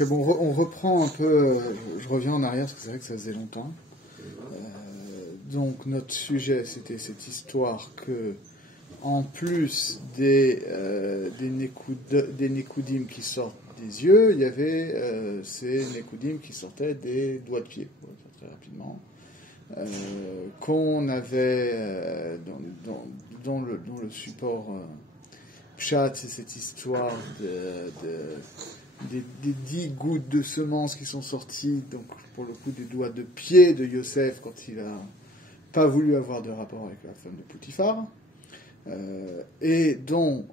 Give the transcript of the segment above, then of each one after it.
Ok, bon, on reprend un peu, je reviens en arrière parce que c'est vrai que ça faisait longtemps. Donc notre sujet, c'était cette histoire que, en plus des Nekoudim qui sortent des yeux, il y avait ces Nekoudim qui sortaient des doigts de pied, pour le faire très rapidement, qu'on avait dans le support Pshat, c'est cette histoire des 10 gouttes de semences qui sont sorties, donc pour le coup des doigts de pied de Yosef quand il a pas voulu avoir de rapport avec la femme de Poutifar, et dont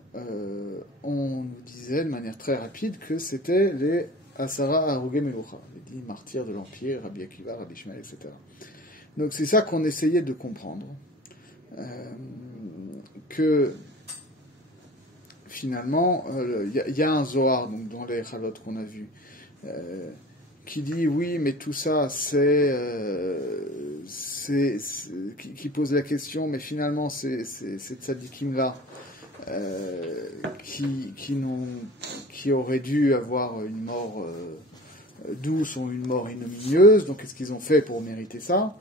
on nous disait de manière très rapide que c'était les Asara Harugei Melucha, les 10 martyrs de l'Empire, Rabbi Akiva, Rabbi Ishmael, etc. Donc c'est ça qu'on essayait de comprendre, que finalement, y a un Zohar, donc dans les Chalot qu'on a vu, qui dit oui, mais tout ça, qui pose la question, mais finalement, ces tzadikim-là, qui auraient dû avoir une mort douce ou une mort ignominieuse, donc qu'est-ce qu'ils ont fait pour mériter ça?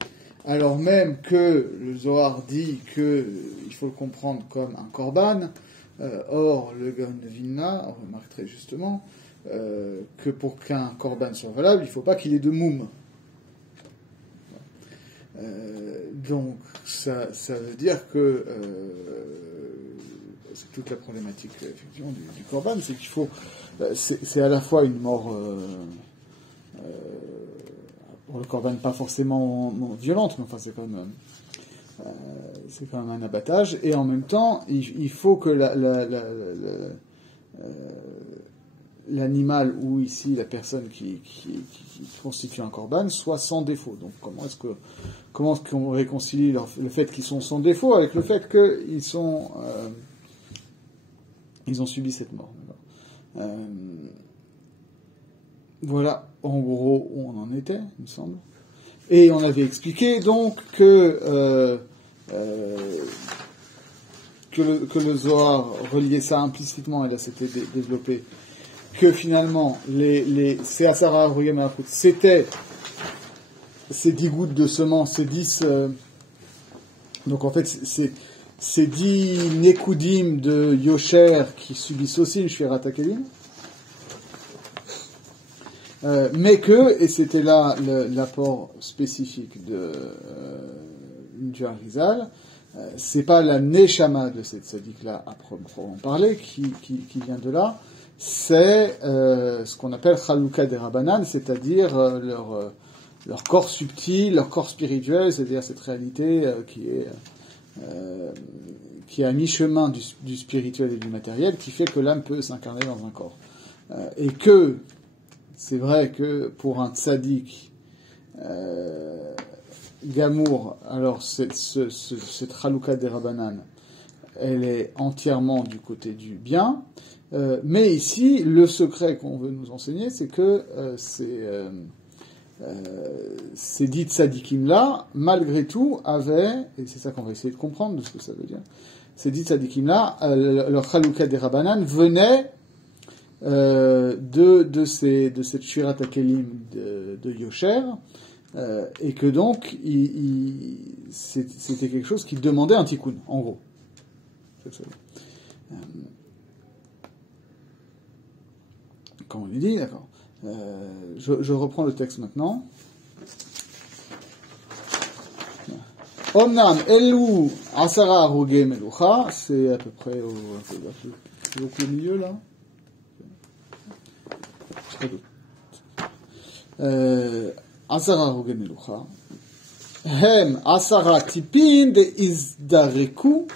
Alors même que le Zohar dit qu'il faut le comprendre comme un korban. Or, le Gaon de Vilna, on remarque très justement que pour qu'un korban soit valable, il ne faut pas qu'il ait de moum. Donc, ça veut dire que c'est toute la problématique effectivement du korban, c'est qu'il faut, c'est à la fois une mort pour le korban pas forcément violente, mais enfin c'est quand même un abattage, et en même temps, il faut que l'animal, ou ici la personne qui constitue un korban, soit sans défaut. Donc comment est-ce qu'on réconcilie le fait qu'ils sont sans défaut avec le fait qu'ils ont subi cette mort. Voilà en gros où on en était, il me semble. Et on avait expliqué donc que le Zohar reliait ça implicitement, et là c'était développé, que finalement ces Asara Harugei Malchut, c'était ces 10 gouttes de semences, ces 10 donc en fait ces 10 Nekoudim de Yosher qui subissent aussi une Shvirat HaKelim, mais que, et c'était là l'apport spécifique du Harizal, c'est pas la Neshama de cette tzaddik-là à proprement parler qui vient de là, c'est ce qu'on appelle Chaluka des Rabbanan, c'est-à-dire leur corps subtil, leur corps spirituel, c'est-à-dire cette réalité qui est à mi-chemin du spirituel et du matériel, qui fait que l'âme peut s'incarner dans un corps. Et que c'est vrai que pour un tzaddik Gamour, alors cette Chaluka des Rabbanan, elle est entièrement du côté du bien, mais ici, le secret qu'on veut nous enseigner, c'est que ces 10 tzadikim-là, malgré tout, avaient, et c'est ça qu'on va essayer de comprendre de ce que ça veut dire, ces 10 tzadikim-là, leur Chaluka des Rabbanan venait de cette Shvirat HaKelim de Yosher, et que donc c'était quelque chose qui demandait un tikkun, en gros. Comme on lui dit, d'accord. Je reprends le texte maintenant. Omnam elu asara harugei melucha, c'est à peu près au milieu là. Asara harugei melucha. Hem asara tipin de izdareku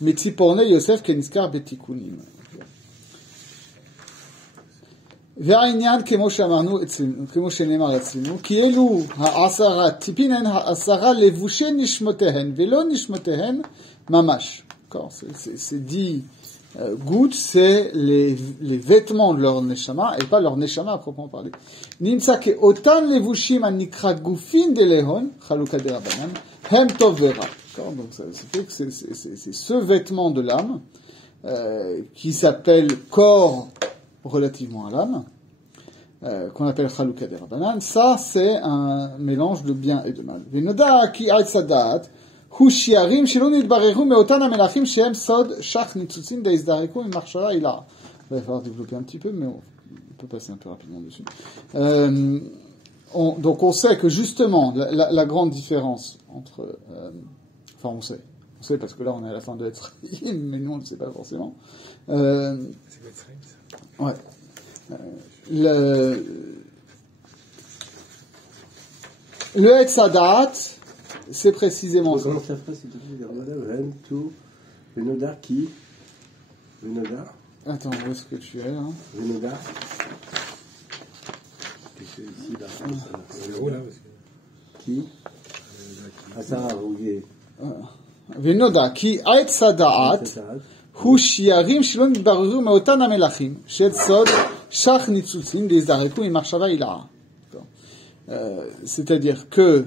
mitzipornei Yosef keniskar betikunim. והעניין כמו שנאמר אצלנו, כי אלו העשרה טיפין הן העשרה לבושי נשמותיהן, ולא נשמותיהן ממש. C'est 10 gouttes, c'est les vêtements de leur neshama, et pas leur neshama à proprement parler. נמצא כאותן לבושים הנקרא גופין דלהון, חלוקה דרבנן, הם טוב ורע. Donc ça fait que c'est ce vêtement de l'âme qui s'appelle corps relativement à l'âme, qu'on appelle Chalukah Derabanan, ça c'est un mélange de bien et de mal. Venoda ki Aitzadat, hu shiarim shelo nitbareru meotan hamelachim shehem sod shach nitzutzim deizdareku imachshara ila. Il va falloir développer un petit peu, mais on peut passer un peu rapidement dessus. Donc on sait que justement la grande différence entre, enfin on sait parce que là on est à la fin de Etzraïm, mais nous on ne le sait pas forcément. C'est Etzraïm ça. Ouais. Le Etzadat, c'est précisément ça. Comment ça fait, s'il te plaît, le Noda qui? Le Noda. Attends, où est-ce que tu es là? Le Noda. C'est ici, là. C'est où, là? Qui? Ah, ça, oui. Venoda ki Etzadat. hu shiarim shelo nitbareru meotan hamelachim shel sod shach nitzutzim deizdareku imachshava ila. C'est-à-dire que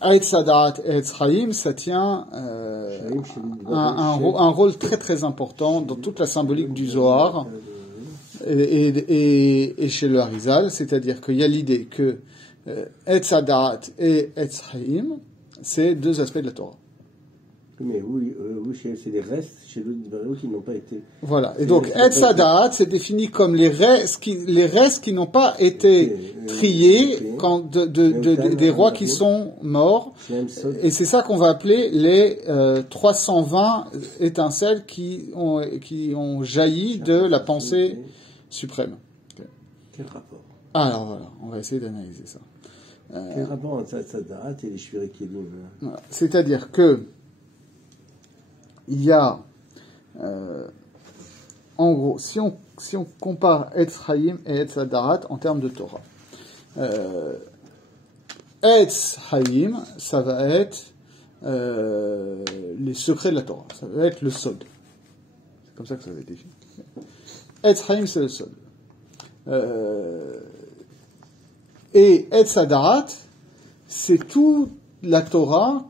Aetzadat et Etzraïm, ça tient un rôle très très important dans toute la symbolique du Zohar et chez le Harizal, c'est-à-dire qu'il y a l'idée que Aetzadat et Etzraïm, c'est deux aspects de la Torah. Mais oui, c'est les restes chez le Nidbareu qui n'ont pas été. Voilà. Et donc, Etzadat, c'est défini comme les restes qui n'ont pas été triés des rois qui sont morts. Et c'est ça qu'on va appeler les 320 étincelles qui ont jailli de la pensée suprême. Okay. Quel rapport? Alors voilà, on va essayer d'analyser ça. Quel rapport entre Etzadat et les Shvirikilim? Voilà. C'est-à-dire que il y a, en gros, si on compare Etzraïm et Etzadat en termes de Torah, Etzraïm, ça va être les secrets de la Torah, ça va être le Sod. C'est comme ça que ça va être défini. Etzraïm, c'est le Sod. Et Etzadat, c'est toute la Torah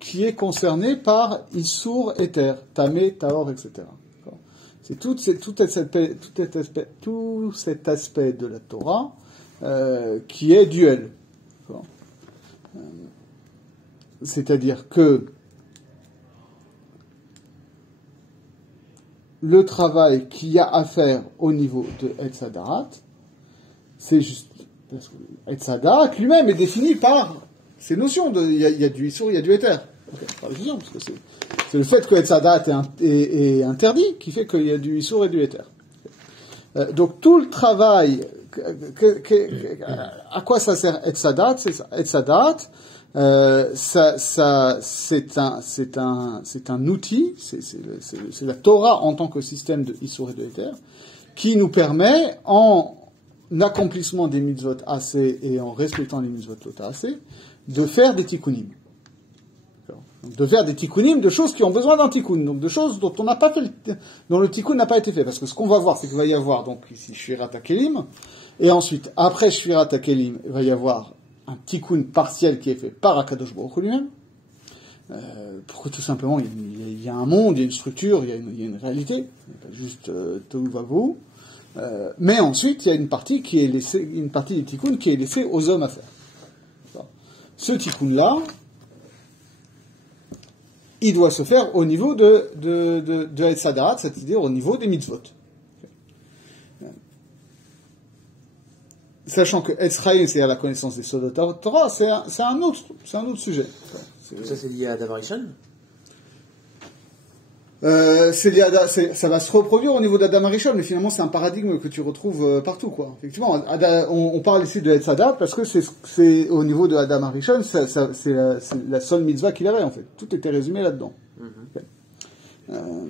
qui est concerné par Issour, Éther, Tamé, Tahor, etc. C'est tout cet aspect de la Torah qui est duel. C'est-à-dire que le travail qu'il y a à faire au niveau de Etzadat, c'est juste... Parce que Etzadat lui-même est défini par ces notions il y a du Issour, il y a du Éther. Parce que c'est le fait que Etzadat est interdit qui fait qu'il y a du Issour et du Éther. Donc tout le travail, à quoi ça sert Etzadat? C'est ça. Etzadat, c'est un outil, c'est la Torah en tant que système de Issour et de Éther, qui nous permet, en accomplissement des mitzvot assez et en respectant les mitzvot lota assez, de faire des tikkunim. De faire des tikkunim, de choses qui ont besoin d'un tikkun, donc de choses dont on n'a pas fait, dont le tikkun n'a pas été fait. Parce que ce qu'on va voir, c'est qu'il va y avoir, donc ici, Shvirat HaKelim, et ensuite, après Shvirat HaKelim, il va y avoir un tikkun partiel qui est fait par Akadosh Baruch Hu lui-même, pour que tout simplement, il y a un monde, il y a une structure, il y a une réalité, il n'y a pas juste Tohu Vavu, mais ensuite, il y a une partie des tikkun qui est laissée aux hommes à faire. Ce tikkun-là, il doit se faire au niveau de Etzadat, c'est-à-dire au niveau des mitzvot. Sachant que Etzraïm, c'est à la connaissance des Sodot Torah, c'est un autre sujet. Ça, c'est lié à Adam Rishon? Ça va se reproduire au niveau d'Adam Arishon, mais finalement c'est un paradigme que tu retrouves partout, quoi. Effectivement, on parle ici de Etzadat parce que c'est au niveau de Adam Arishon, c'est la seule mitzvah qu'il avait en fait. Tout était résumé là-dedans. Mm-hmm.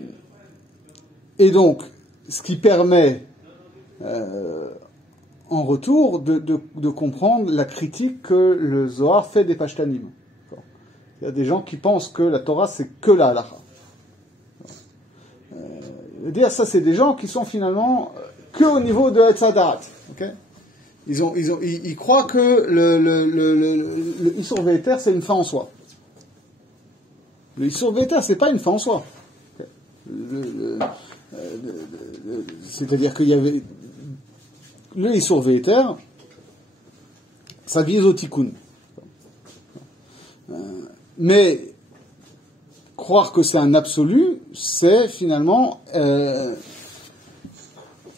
Et donc, ce qui permet en retour de comprendre la critique que le Zohar fait des Pashtanim. Il y a des gens qui pensent que la Torah c'est que la halakha. Dire ça, c'est des gens qui sont finalement que au niveau de Etzadat. Okay, ils croient que le Issour Ve'eter, c'est une fin en soi. Le Issour Ve'eter, c'est pas une fin en soi. Okay. C'est-à-dire qu'il y avait le Isur Ve'eter, ça vise au tikkun. Mais croire que c'est un absolu, c'est finalement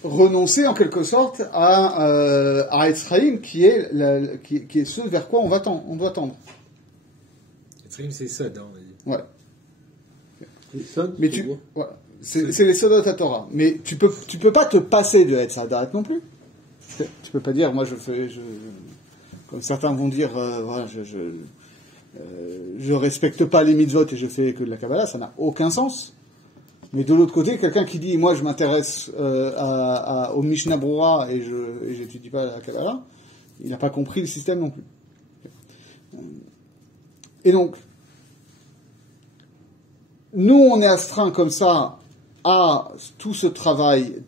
renoncer en quelque sorte à Etzraïm, qui est ce vers quoi on doit tendre. Etzraïm, c'est Sod, hein, on va dire. Ouais. Les Sod, mais voilà. C'est les Sodot à Torah. Mais tu peux pas te passer de Etz Hadat non plus. Tu peux pas dire, moi comme certains vont dire, voilà, je respecte pas les mitzvot et je fais que de la Kabbalah, ça n'a aucun sens. Mais de l'autre côté, quelqu'un qui dit, moi je m'intéresse au Mishnah Brura et j'étudie pas la Kabbalah, il n'a pas compris le système non plus. Et donc, nous on est astreints comme ça à tout ce travail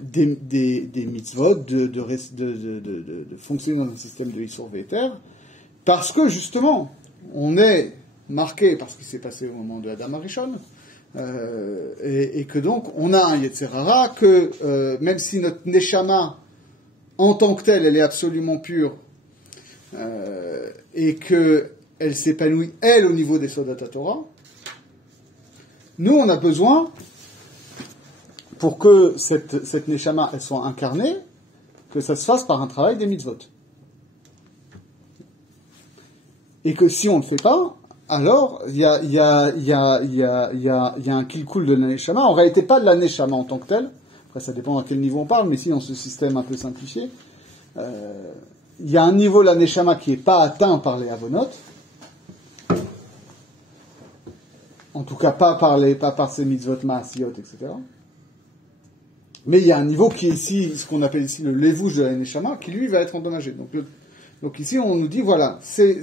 des mitzvot, de fonctionner dans un système de Isur Ve'eter, parce que justement, on est marqué par ce qui s'est passé au moment de Adam Arishon, et que donc, on a un Yetzer Hara, que même si notre Neshama, en tant que telle, elle est absolument pure, et qu'elle s'épanouit, elle, au niveau des Sodat Torah, nous, on a besoin, pour que cette Neshama, elle soit incarnée, que ça se fasse par un travail des mitzvot. Et que si on ne le fait pas, alors, il y a un kilkul de la Neshama. En réalité, pas de la Neshama en tant que telle. Après, ça dépend à quel niveau on parle, mais si dans ce système un peu simplifié, il y a un niveau de la Neshama qui n'est pas atteint par les Avonot. En tout cas, pas par ces mitzvot ma'asiyot, etc. Mais il y a un niveau qui est ici, ce qu'on appelle ici le levouche de la Neshama, qui lui va être endommagé. Donc ici, on nous dit, voilà, c'est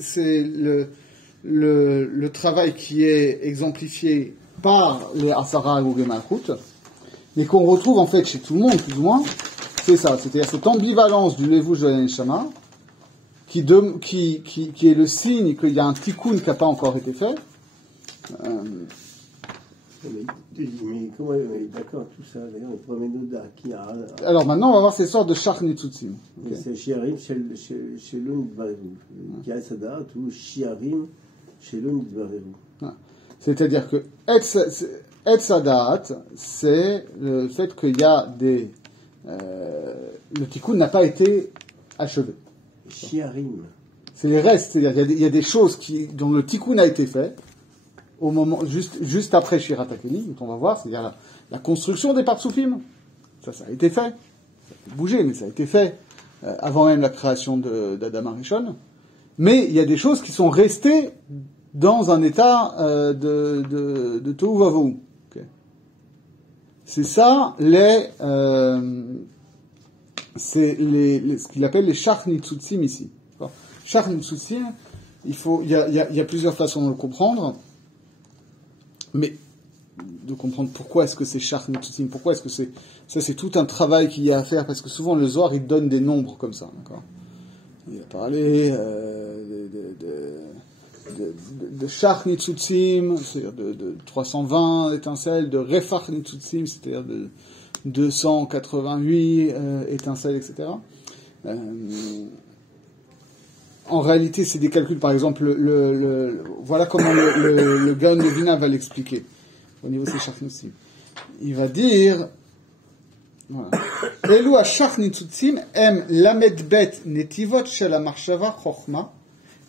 le travail qui est exemplifié par les Asara ou les Malchut, et qu'on retrouve en fait chez tout le monde, plus ou moins, c'est ça, c'est-à-dire cette ambivalence du levouche de la Neshama, qui est le signe qu'il y a un tikkun qui n'a pas encore été fait. Mais comment, d'accord, tout ça, d'ailleurs, le premier Nouda qui a. Alors maintenant, on va voir ces sortes de Shach Nitzutsim. Okay. C'est Shiarim, Shelun Dvareru. Kial Sadat ou Shiarim, Shelun Dvareru. C'est-à-dire que Etz Sadat, c'est le fait qu'il y a des. Le tikkun n'a pas été achevé. Shiarim. C'est les restes, c'est-à-dire il y a des choses dont le tikkun a été fait. Au moment, juste après Shirat HaKelim, dont on va voir, c'est-à-dire la construction des Partsoufim. Ça a été fait. Ça a bougé, mais ça a été fait avant même la création d'Adam Arishon. Mais il y a des choses qui sont restées dans un état de Tohu Vavohu. Okay. C'est ça, ce qu'il appelle les Shach Nitzutsim ici. Shach Nitzutsim, il y a plusieurs façons de le comprendre. Mais de comprendre pourquoi est-ce que c'est Shach Nitzutsim, pourquoi est-ce que c'est tout un travail qu'il y a à faire, parce que souvent le Zohar il donne des nombres comme ça, d'accord. Il a parlé de Shach Nitzutsim, c'est-à-dire de 320 étincelles, de Refach Nitzutsim, c'est-à-dire de 288 étincelles, etc. En réalité, c'est des calculs, par exemple, voilà comment le Gaon de Vina va l'expliquer, au niveau de ces Shach Nitzutsim. Il va dire, voilà. Elu ha-Shach Nitzutsim em lamed bet netivot shel ha-marshava chokhma,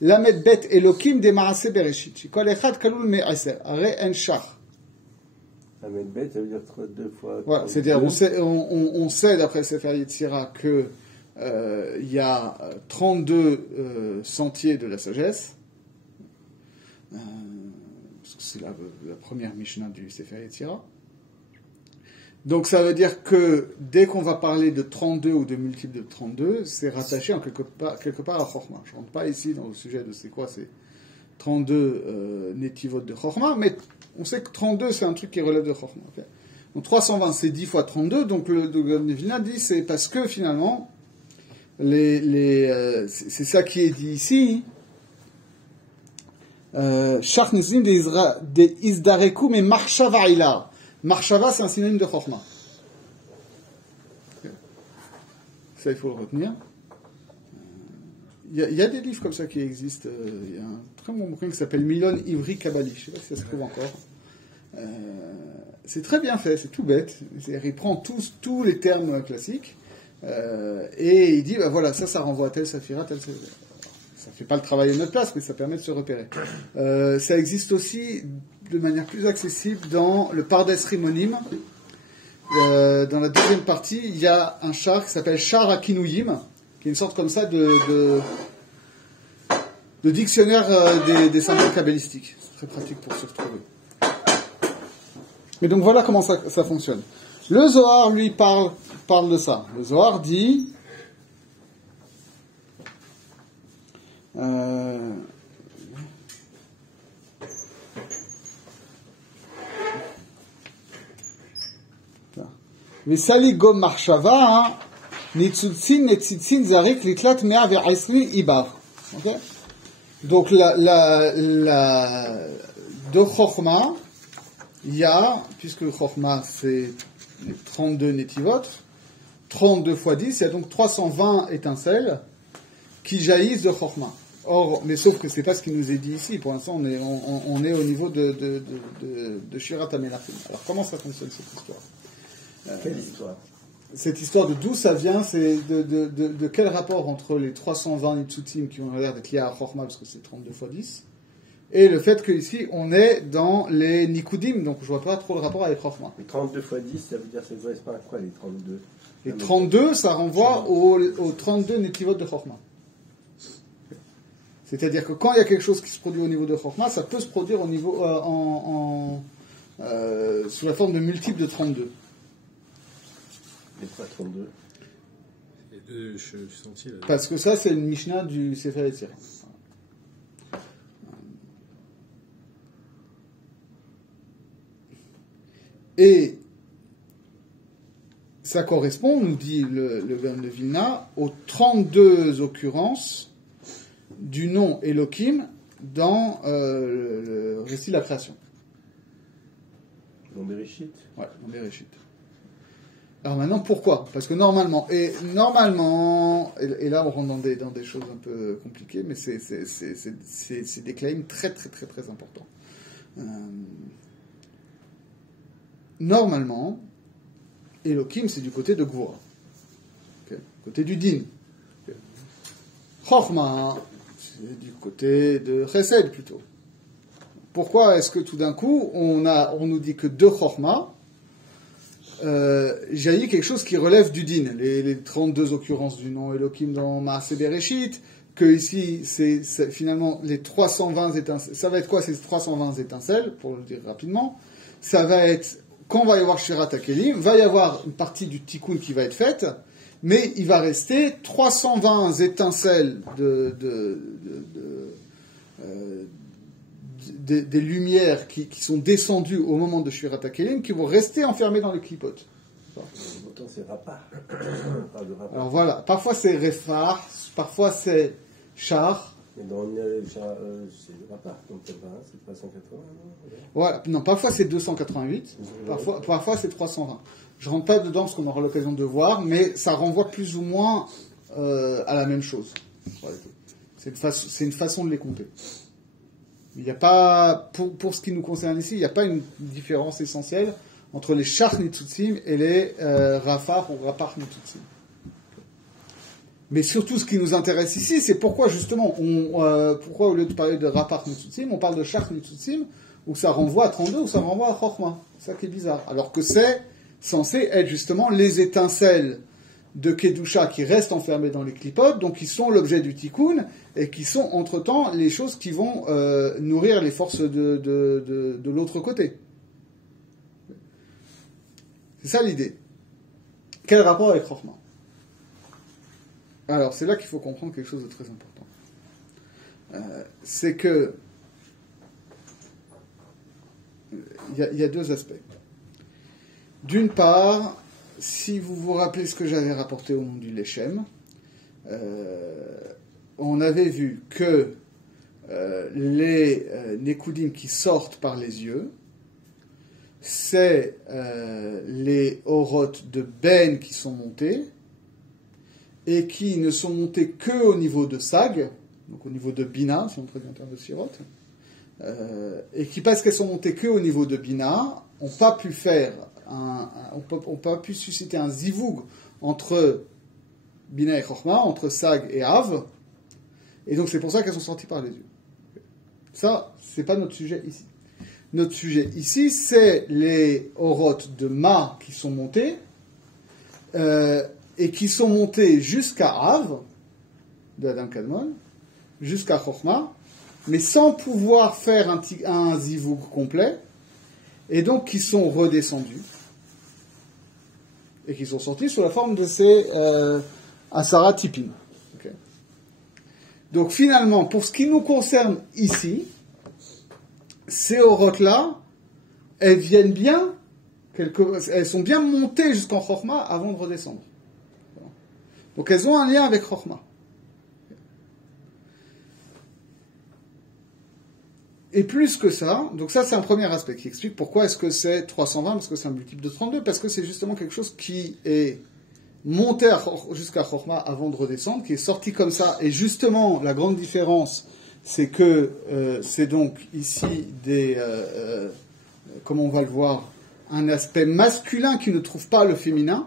lamed bet elokim de ma'aseh bereshit, shekol echad kalul me'aser, arei en shach. Lamed bet, ça veut dire 2 fois. Voilà, c'est-à-dire, on sait, d'après le Sefer Yetzira, que il y a 32 sentiers de la sagesse, parce que c'est la première Mishnah du Sefer Yetzira. Donc ça veut dire que dès qu'on va parler de 32 ou de multiples de 32, c'est rattaché en quelque part à Chokhmah. Je ne rentre pas ici dans le sujet de c'est quoi ces 32 netivot de Chokhmah, mais on sait que 32 c'est un truc qui relève de Chokhmah. Okay. Donc 320 c'est 10 fois 32, donc le Vilna dit c'est parce que finalement c'est ça qui est dit ici. Shach Nitzutsim de Izdareku, mais Marshava Ilar. Marshava, c'est un synonyme de Chokhmah. Ça, il faut le retenir. Il y a des livres comme ça qui existent. Il y a un très bon bouquin qui s'appelle Milon Ivri Kabbali. Je ne sais pas si ça se trouve encore. C'est très bien fait, c'est tout bête. Il prend tous les termes classiques et il dit, bah voilà, ça renvoie à tel Saphira, tel Saphira. Ça ne fait pas le travail à notre place, mais ça permet de se repérer. Ça existe aussi de manière plus accessible dans le Pardes Rimonim. Dans la deuxième partie, il y a un char qui s'appelle Char Akinuyim, qui est une sorte comme ça de dictionnaire des symboles kabbalistiques. C'est très pratique pour se retrouver. Mais donc voilà comment ça fonctionne. Le Zohar, lui, parle de ça. Le Zohar dit... Vesali gom marshava nitzutzin netzitzin zarik litlat 120 ibar. Okay? Donc de Chochma, il y a, puisque Chochma c'est 32 netivot, 32 fois 10, il y a donc 320 étincelles qui jaillissent de Chochma. Or, mais sauf que c'est pas ce qui nous est dit ici. Pour l'instant, on est au niveau de Shirat HaMelachim. Alors, comment ça fonctionne cette histoire? Quelle histoire? Cette histoire de d'où ça vient, c'est de quel rapport entre les 320 Nitzutim qui ont l'air d'être liés à Chochma, parce que c'est 32 fois 10, et le fait qu'ici, on est dans les Nikudim, donc je vois pas trop le rapport avec Chochma. Les 32 fois 10, ça veut dire, ça correspond à quoi, les 32? Les 32, ça renvoie aux 32 Netivot de Chochma. C'est-à-dire que quand il y a quelque chose qui se produit au niveau de Chochma, ça peut se produire au niveau, sous la forme de multiples de 32. Les 32. Les deux sentiers. Parce que ça, c'est une Mishnah du Sefer Yetzirah. Et ça correspond, nous dit le Gaon de Vilna, aux 32 occurrences du nom Elohim dans le récit de la création. Dans Bereshit. Ouais, dans Bereshit. Alors maintenant, pourquoi? Parce que normalement, et là on rentre dans des choses un peu compliquées, mais c'est des claims très très très très importants. Normalement, Elohim c'est du côté de Gvura, okay, côté du Din. Okay. Chochma c'est du côté de Chesed plutôt. Pourquoi est-ce que tout d'un coup on nous dit que de Chochma jaillit quelque chose qui relève du din, les 32 occurrences du nom Elohim dans Maaseh Bereshit, que ici c'est finalement les 320 étincelles. Ça va être quoi ces 320 étincelles, pour le dire rapidement? Ça va être, quand va y avoir Shirat HaKelim, va y avoir une partie du Tikkun qui va être faite, mais il va rester 320 étincelles des lumières qui sont descendues au moment de Shirat HaKelim, qui vont rester enfermées dans les clipotes. Autant c'est Rapa. Alors voilà, parfois c'est Refar, parfois c'est Char. Mais dans c'est Rapa, donc c'est 380, non? Voilà, non, parfois c'est 288, parfois c'est 320. Je rentre pas dedans parce qu'on aura l'occasion de voir, mais ça renvoie plus ou moins à la même chose. C'est une façon de les compter. Il n'y a pas, pour ce qui nous concerne ici, il n'y a pas une différence essentielle entre les Shach Nitzutzim et les Rafar ou Rapar Nitzutzim. Mais surtout, ce qui nous intéresse ici, c'est pourquoi justement, pourquoi au lieu de parler de Rapar Nitzutzim, on parle de Shach Nitzutzim, où ça renvoie à 32, où ça renvoie à Chochma. C'est ça qui est bizarre. Alors que c'est censé être justement les étincelles de Kedusha qui restent enfermés dans les clipotes, donc qui sont l'objet du tikkun, et qui sont entre-temps les choses qui vont nourrir les forces de l'autre côté. C'est ça l'idée. Quel rapport avec Chochma? Alors, c'est là qu'il faut comprendre quelque chose de très important. C'est que il y a deux aspects. D'une part, si vous vous rappelez ce que j'avais rapporté au monde du Leshem, on avait vu que les Nekudim qui sortent par les yeux, c'est les orotes de Ben qui sont montées, et qui ne sont montés que au niveau de Sag, donc au niveau de Bina, si on traduit en termes de Sirot, et qui, parce qu'elles sont montées que au niveau de Bina, n'ont pas pu faire on pas pu susciter un zivoug entre Bina et Chochma, entre Sag et Av, et donc c'est pour ça qu'elles sont sorties par les yeux. Ça, c'est pas notre sujet ici. Notre sujet ici, c'est les orotes de Ma qui sont montées, et qui sont montées jusqu'à Av, de Adam Kadmon, jusqu'à Chochma, mais sans pouvoir faire un zivoug complet, et donc qui sont redescendus, et qui sont sortis sous la forme de ces Asara Tipin. Okay. Donc finalement, pour ce qui nous concerne ici, ces orotes-là, elles viennent bien, elles sont bien montées jusqu'en Chochma avant de redescendre. Donc elles ont un lien avec Chochma. Et plus que ça, donc ça c'est un premier aspect qui explique pourquoi est-ce que c'est 320, parce que c'est un multiple de 32, parce que c'est justement quelque chose qui est monté jusqu'à Chochma avant de redescendre, qui est sorti comme ça, et justement la grande différence, c'est que c'est donc ici comme on va le voir, un aspect masculin qui ne trouve pas le féminin,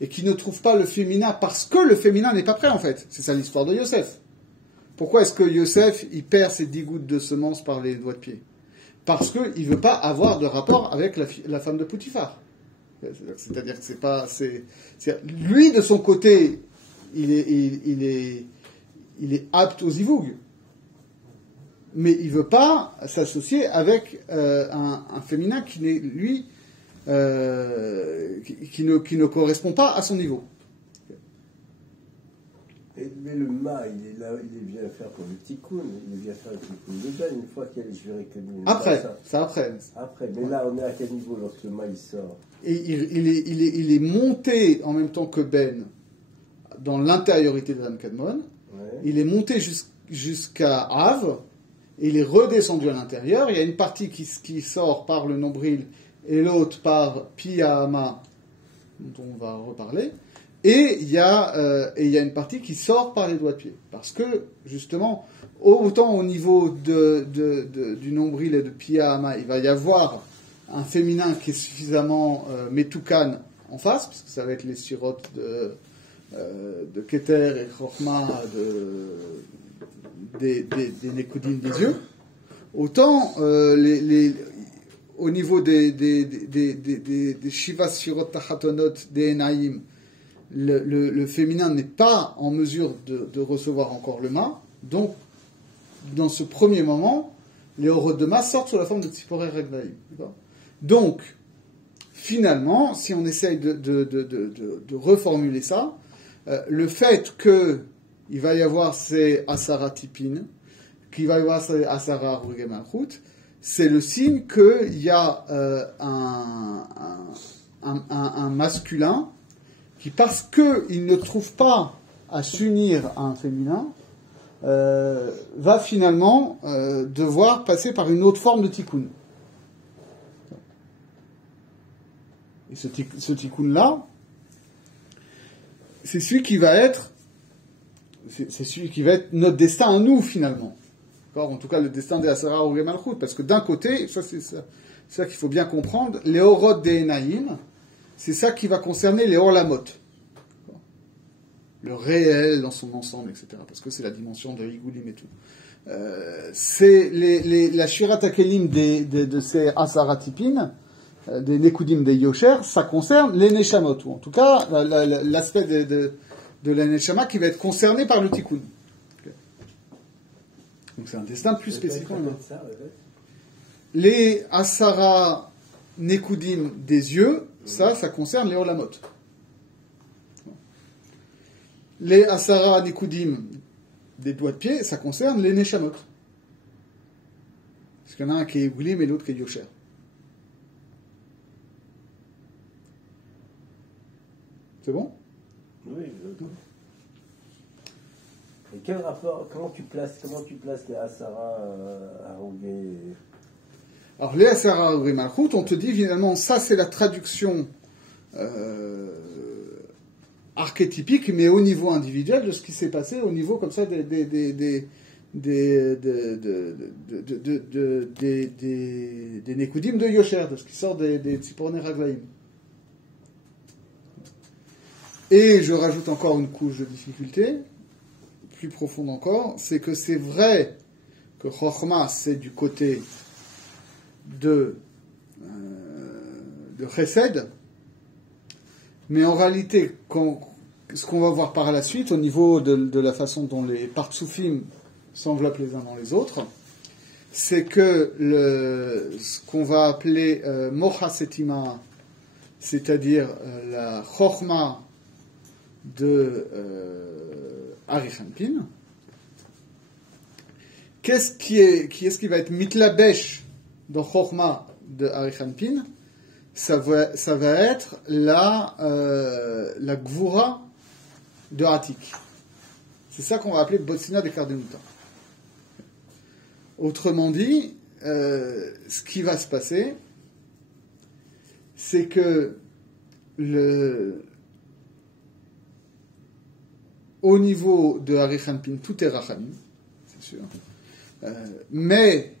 et qui ne trouve pas le féminin parce que le féminin n'est pas prêt en fait. C'est ça l'histoire de Yosef. Pourquoi est-ce que Yosef, il perd ses 10 gouttes de semences par les doigts de pied? Parce qu'il ne veut pas avoir de rapport avec la femme de Poutifar. C'est-à-dire que c'est pas... lui, de son côté, il est apte aux zivoug. Mais il ne veut pas s'associer avec un féminin qui n'est, lui, qui ne correspond pas à son niveau. Mais le Ma, il est là, il vient faire pour le tikkun, il vient faire le tikkun de Ben, une fois qu'il y a les jurés que nous. Après, ça après. Après, mais là, on est à quel niveau lorsque le Ma il sort? Et il est monté en même temps que Ben dans l'intériorité de Adam Kadmon. Ouais. Il est monté jusqu'à Av, et il est redescendu à l'intérieur. Il y a une partie qui sort par le nombril et l'autre par Pi Ha'ama, dont on va reparler. Et il y a une partie qui sort par les doigts de pied. Parce que, justement, autant au niveau du nombril et de Pi Ha'ama, il va y avoir un féminin qui est suffisamment metoukan en face, parce que ça va être les sirotes de Keter et Chochma des Nekudim des yeux. Autant au niveau des Shiva Sirot Tachatonot des Enaim, le féminin n'est pas en mesure de recevoir encore le Ma. Donc, dans ce premier moment, les orotes de Ma sortent sous la forme de Tziporei Regvaim. Donc, finalement, si on essaye de reformuler ça, le fait qu'il va y avoir ces Asara Tipin, qu'il va y avoir ces Asara Ruge Malchut, c'est le signe qu'il y a un masculin qui, parce qu'il ne trouve pas à s'unir à un féminin, va finalement devoir passer par une autre forme de tikkun. Et ce tikkun-là, c'est celui qui va être notre destin à nous, finalement. En tout cas, le destin des Asara Ruge Malchut, parce que d'un côté, c'est ça qu'il faut bien comprendre, les Orot des Enaïm, c'est ça qui va concerner les Orlamot. Le réel dans son ensemble, etc. Parce que c'est la dimension de Higulim et tout. C'est la Shirat HaKelim de ces Asara Tipin, des Nekudim des Yosher, ça concerne les Neshamot, ou en tout cas l'aspect de la Neshama qui va être concerné par le Tikkun. Okay. Donc c'est un destin plus spécifique. Les Asara Nekudim des yeux, ça concerne les Olamot. Les Asara Nekudim des doigts de pied, ça concerne les Neshamot. Parce qu'il y en a un qui est Gulim et l'autre qui est Yosher. C'est bon? Oui, et quel rapport, comment tu places les Asara Arugé? Alors, les Asara Arugé Malchut, on te dit finalement, ça c'est la traduction archétypique, mais au niveau individuel de ce qui s'est passé, au niveau comme ça des Nekudim de Yosher, de ce qui sort des Tzipornei Raglaim. Et je rajoute encore une couche de difficulté, plus profonde encore, c'est que c'est vrai que Chochma, c'est du côté de Chesed, mais en réalité, ce qu'on va voir par la suite, au niveau de la façon dont les Partsoufim s'enveloppent les uns dans les autres, c'est que ce qu'on va appeler Mocha Setima, c'est-à-dire la Chochma de Arichanpin, qu'est-ce qui va être Mitlabesh dans Chochma de Arichanpin? Ça va être la Gvura de Atik. C'est ça qu'on va appeler Botsina de Kardemuta. Autrement dit, ce qui va se passer, c'est que au niveau de Arichanpin, tout est Rachamim, c'est sûr. Mais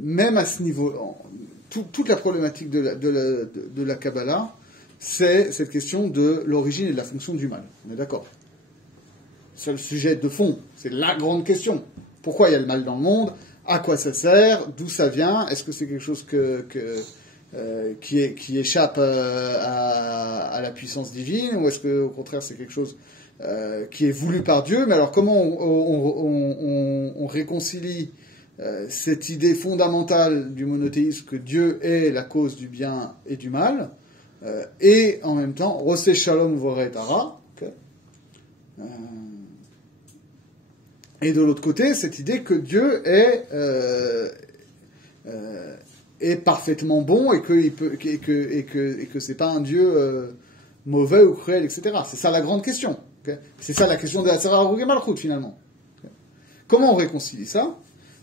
même à ce niveau, toute la problématique de la Kabbalah, c'est cette question de l'origine et de la fonction du mal. On est d'accord? C'est le sujet de fond, c'est la grande question. Pourquoi il y a le mal dans le monde? À quoi ça sert? D'où ça vient? Est-ce que c'est quelque chose qui échappe à la puissance divine? Ou est-ce que, au contraire, c'est quelque chose qui est voulu par Dieu? Mais alors, comment on réconcilie cette idée fondamentale du monothéisme que Dieu est la cause du bien et du mal, et en même temps, Rosé Shalom Voreh Tara, et de l'autre côté, cette idée que Dieu est parfaitement bon et que c'est pas un Dieu mauvais ou cruel, etc. C'est ça la grande question. Okay, c'est ça la question de la Sarah Arugé Malchut, finalement. Okay. Comment on réconcilie ça?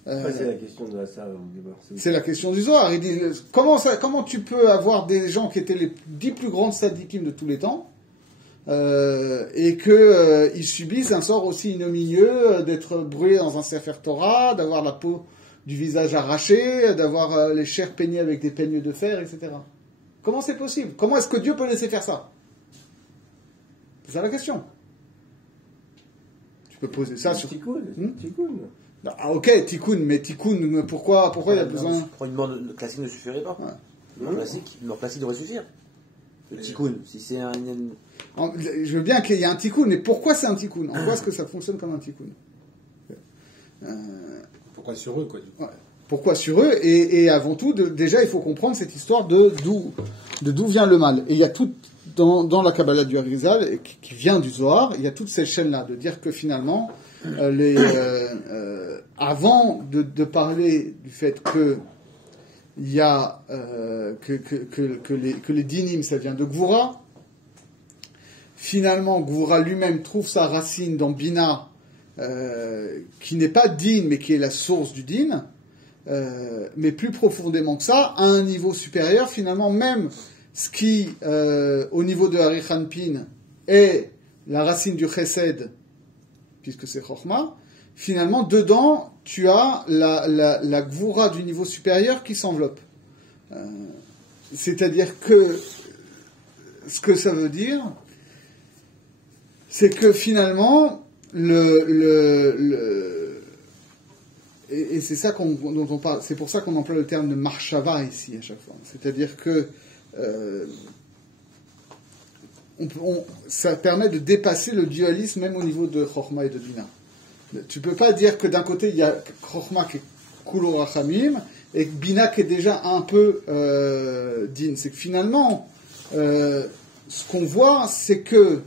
C'est la question de la Sarah Arugé Malchut. C'est la question du Zohar. Il dit, comment tu peux avoir des gens qui étaient les 10 plus grandes sadikim de tous les temps, et qu'ils subissent un sort aussi ignominieux d'être brûlés dans un Sefer Torah, d'avoir la peau du visage arrachée, d'avoir les chairs peignées avec des peignes de fer, etc. Comment c'est possible? Comment est-ce que Dieu peut laisser faire ça? C'est ça la question. Tu peux poser ça sur... Tikkun. Ah, ok, Tikkun, mais Tikkun, pourquoi il y a besoin... Pour une mort classique ne suffirait pas. Ouais. Une mort classique devrait suffire. Le Tikkun, si c'est un... Je veux bien qu'il y ait un Tikkun, mais pourquoi c'est un Tikkun? En quoi est-ce que ça fonctionne comme un Tikkun? Pourquoi sur eux, quoi, du coup. Ouais. Pourquoi sur eux? Et avant tout, déjà, il faut comprendre cette histoire de d'où vient le mal. Et il y a tout, dans la Kabbalah du Harizal, qui vient du Zohar, il y a toutes ces chaînes-là, de dire que finalement, avant de parler du fait que il y a que les dinim, ça vient de Gvura. Finalement, Gvura lui-même trouve sa racine dans Bina, qui n'est pas din, mais qui est la source du din. Mais plus profondément que ça, à un niveau supérieur, finalement, même ce qui, au niveau de Arichanpin, est la racine du Chesed, puisque c'est Chochma, finalement, dedans, tu as la Gvura du niveau supérieur qui s'enveloppe. C'est-à-dire que ce que ça veut dire, c'est que finalement, et c'est ça dont on parle, c'est pour ça qu'on emploie le terme de marshava ici à chaque fois. C'est-à-dire que ça permet de dépasser le dualisme même au niveau de Chochma et de Bina. Tu peux pas dire que d'un côté il y a Chochma qui est Kulo Rachamim et Bina qui est déjà un peu din. C'est que finalement, ce qu'on voit, c'est que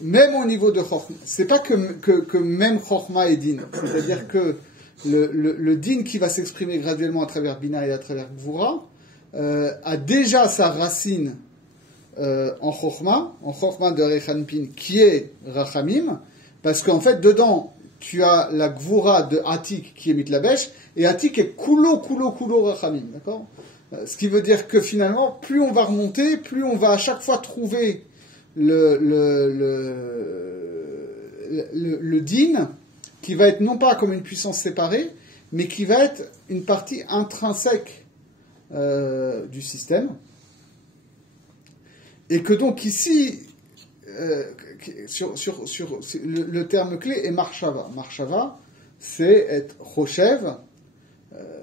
même au niveau de Chochma, c'est pas que même Chochma est din. C'est-à-dire que le din qui va s'exprimer graduellement à travers Bina et à travers Gvura a déjà sa racine en Chochma de Rechanpin qui est Rachamim, parce qu'en fait dedans tu as la Gvura de Atik qui est Mitlabesh, et Atik est Kulo Rachamim, d'accord? Ce qui veut dire que finalement, plus on va remonter, plus on va à chaque fois trouver le din, qui va être non pas comme une puissance séparée, mais qui va être une partie intrinsèque du système. Et que donc ici, le terme clé est marshava. Marshava, c'est être rochev,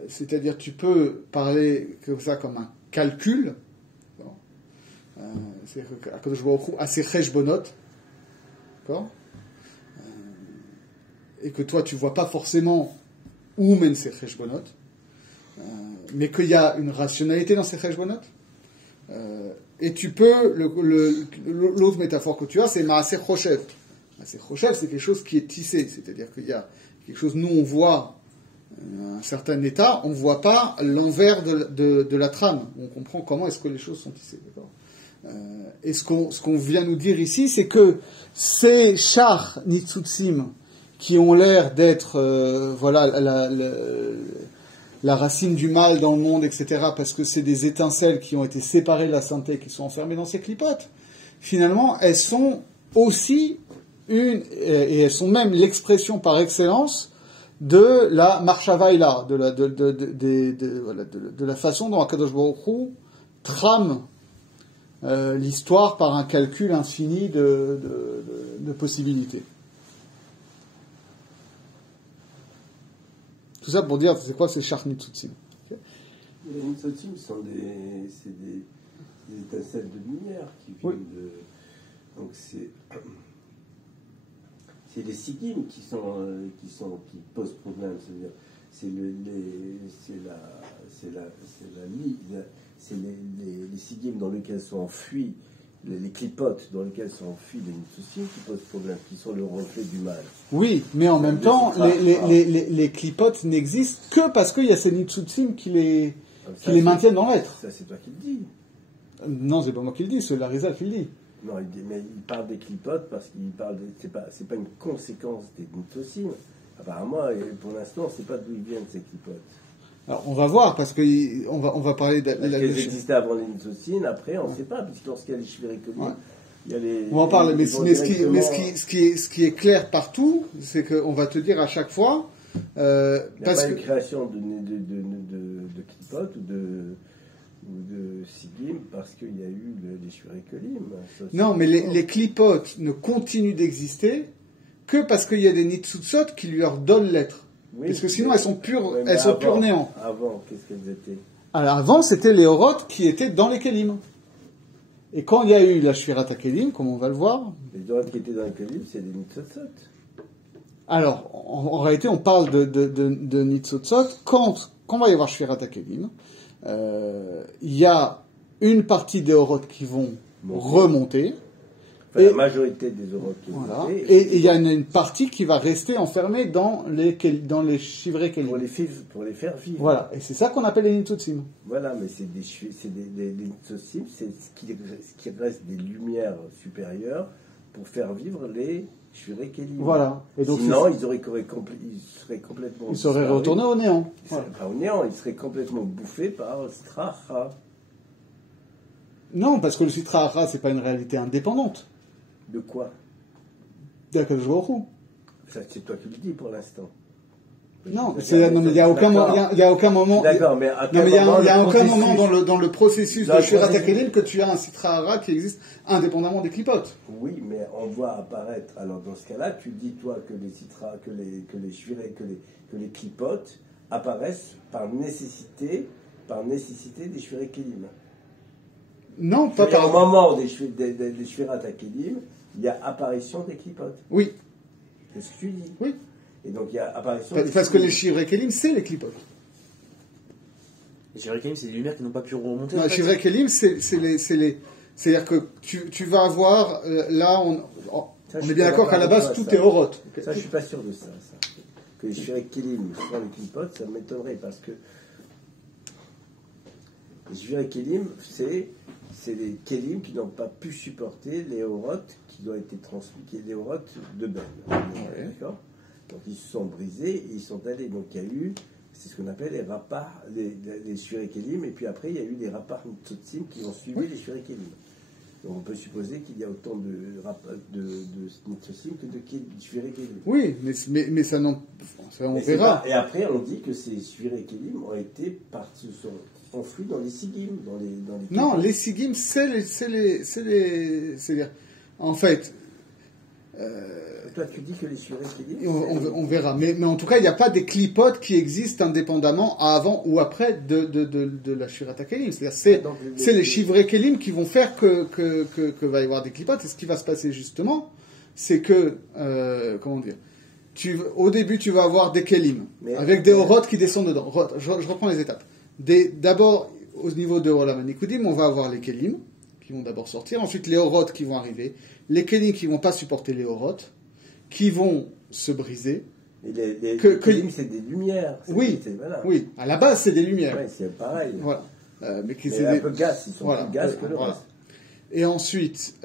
c'est-à-dire tu peux parler comme ça comme un calcul. C'est Akadosh Baruch Hu a ses cheshbonot, d'accord, et que toi tu vois pas forcément où mènent ces cheshbonot, mais qu'il y a une rationalité dans ces cheshbonot. Et tu peux, l'autre métaphore que tu as, c'est Maaseh Choshev. Maaseh Choshev, c'est quelque chose qui est tissé, c'est-à-dire qu'il y a quelque chose, nous on voit un certain état, on ne voit pas l'envers de la trame. On comprend comment est-ce que les choses sont tissées. D'accord. Et ce qu'on vient nous dire ici, c'est que ces chars Nitzutsim qui ont l'air d'être la racine du mal dans le monde, etc., parce que c'est des étincelles qui ont été séparées de la sainteté, qui sont enfermées dans ces clipotes, finalement, elles sont aussi et elles sont même l'expression par excellence de la marshavaïla, de la façon dont Akadosh Baruch Hu trame l'histoire par un calcul infini de possibilités. Tout ça pour dire, c'est quoi ces chars Nitzutsim? Les Nitzutsim sont des étincelles de lumière qui viennent de. Donc c'est les sigim qui posent problème. C'est-à-dire, c'est les sigim dans lesquels sont enfuis, les clipotes dans lesquels sont enfuis les Nitzutsim qui posent problème, qui sont le reflet du mal. Oui, mais en même temps, les clipotes n'existent que parce qu'il y a ces Nitzutsim qui les maintiennent dans l'être. Ça, c'est toi qui le dis. Non, c'est pas moi qui le dis, c'est l'Arizal qui le dit. Non, mais il parle des clipotes parce qu'il parle c'est pas une conséquence des Nitzutsim. Apparemment, pour l'instant, on ne sait pas d'où ils viennent ces clipotes. Alors, on va voir, parce qu'on va parler de la... Qu'elles existaient avant les Nitzutsim, après, on ne sait pas, puisque lorsqu'il y a les Shvirikolim, il y a les... On en parle, mais ce qui est clair partout, c'est qu'on va te dire à chaque fois... il n'y a pas une création de clipotes ou de sigim parce qu'il y a eu les Shvirikolim. Non, mais les clipotes ne continuent d'exister que parce qu'il y a des Nitzutzot qui leur donnent l'être. Oui, parce que sinon elles sont pures, pur néant. Avant, qu'est-ce qu'elles étaient? Alors avant, c'était les Oroth qui étaient dans les Kélim. Et quand il y a eu la Shvirat HaKelim, comme on va le voir... Les Oroth qui étaient dans les Kélim, c'est des Nitzotzot. Alors, en réalité, on parle de Nitzotzot quand va y avoir Shvirat HaKelim. Il y a une partie des Oroth qui vont remonter. La majorité des Oroth qui vont remonter. Et il y a une partie qui va rester enfermée dans les Shivrei Kelim. Pour les faire vivre. Voilà, et c'est ça qu'on appelle les Nitzutsim. Voilà, mais c'est des Nitzutsim, c'est ce qui reste des lumières supérieures pour faire vivre les Shivrei Kelim. Voilà. Et donc, sinon, ils seraient complètement... Ils seraient retournés au néant. Ils seraient pas au néant, ils seraient complètement bouffés par Stracha. Non, parce que le Stracha, c'est pas une réalité indépendante. De quoi? D'Akadosh Baruch Hu. Ça, c'est toi qui le dis pour l'instant. Non, mais il n'y a aucun moment. D'accord, mais il y a aucun moment dans le processus de Shvirat HaKelim que tu as un Sitra Hara qui existe indépendamment des clipotes. Oui, mais on voit apparaître. Alors dans ce cas-là, tu dis toi que les Sitra, que les clipotes apparaissent par nécessité des Shvirat Kelim. Non, pas par. Au moment des Shvirat HaKelim, il y a apparition des clipotes. Oui. C'est ce que tu dis. Oui. Et donc il y a apparition. Parce que les Shivrei Kelim, c'est les clipotes. Les Shivrei Kelim, c'est des lumières qui n'ont pas pu remonter. Les Shivrei Kelim, c'est-à-dire que tu vas avoir là, on est bien d'accord qu'à la base tout est Oroth. Ça, je suis pas sûr de ça. Que les Shivrei Kelim soient les clipotes, ça m'étonnerait parce que les Shivrei Kelim, c'est les Kelim qui n'ont pas pu supporter les Oroth qui ont été transmis, les Oroth de Ben. Ouais. D'accord. Donc ils se sont brisés et ils sont allés. Donc il y a eu, c'est ce qu'on appelle les rapars, les Shivrei Kelim, et puis après il y a eu des rapars Nitzutsim qui ont suivi les Shivrei Kelim. Donc on peut supposer qu'il y a autant de Nitzosim que de Shvirei Kelim. Oui, mais ça, non, ça on Et verra. Et après, on dit que ces Shvirei Kelim ont été sont enfouis dans les Sigim, dans les Non, les Sigim, c'est-à-dire, en fait, toi, tu dis que les Shvirei Kelim... on verra. Mais en tout cas, il n'y a pas des clipotes qui existent indépendamment avant ou après de la Shvirata Kelim. C'est-à-dire, c'est les Shivrei Kelim qui vont faire que va y avoir des clipotes. Et ce qui va se passer justement, c'est que, comment dire, au début, tu vas avoir des Kelim, avec des Oroth qui descendent dedans. Je reprends les étapes. D'abord, au niveau de Olam HaNikudim, on va avoir les Kelim, qui vont d'abord sortir. Ensuite, les Oroth qui vont arriver. Les Kelim qui vont pas supporter les Oroth, qui vont se briser. Et les Kelim, c'est des lumières. Oui, voilà. Oui, à la base, c'est des lumières. Oui, c'est pareil. Voilà. Mais un peu gaz, ils sont plus gaz que le reste. Et ensuite,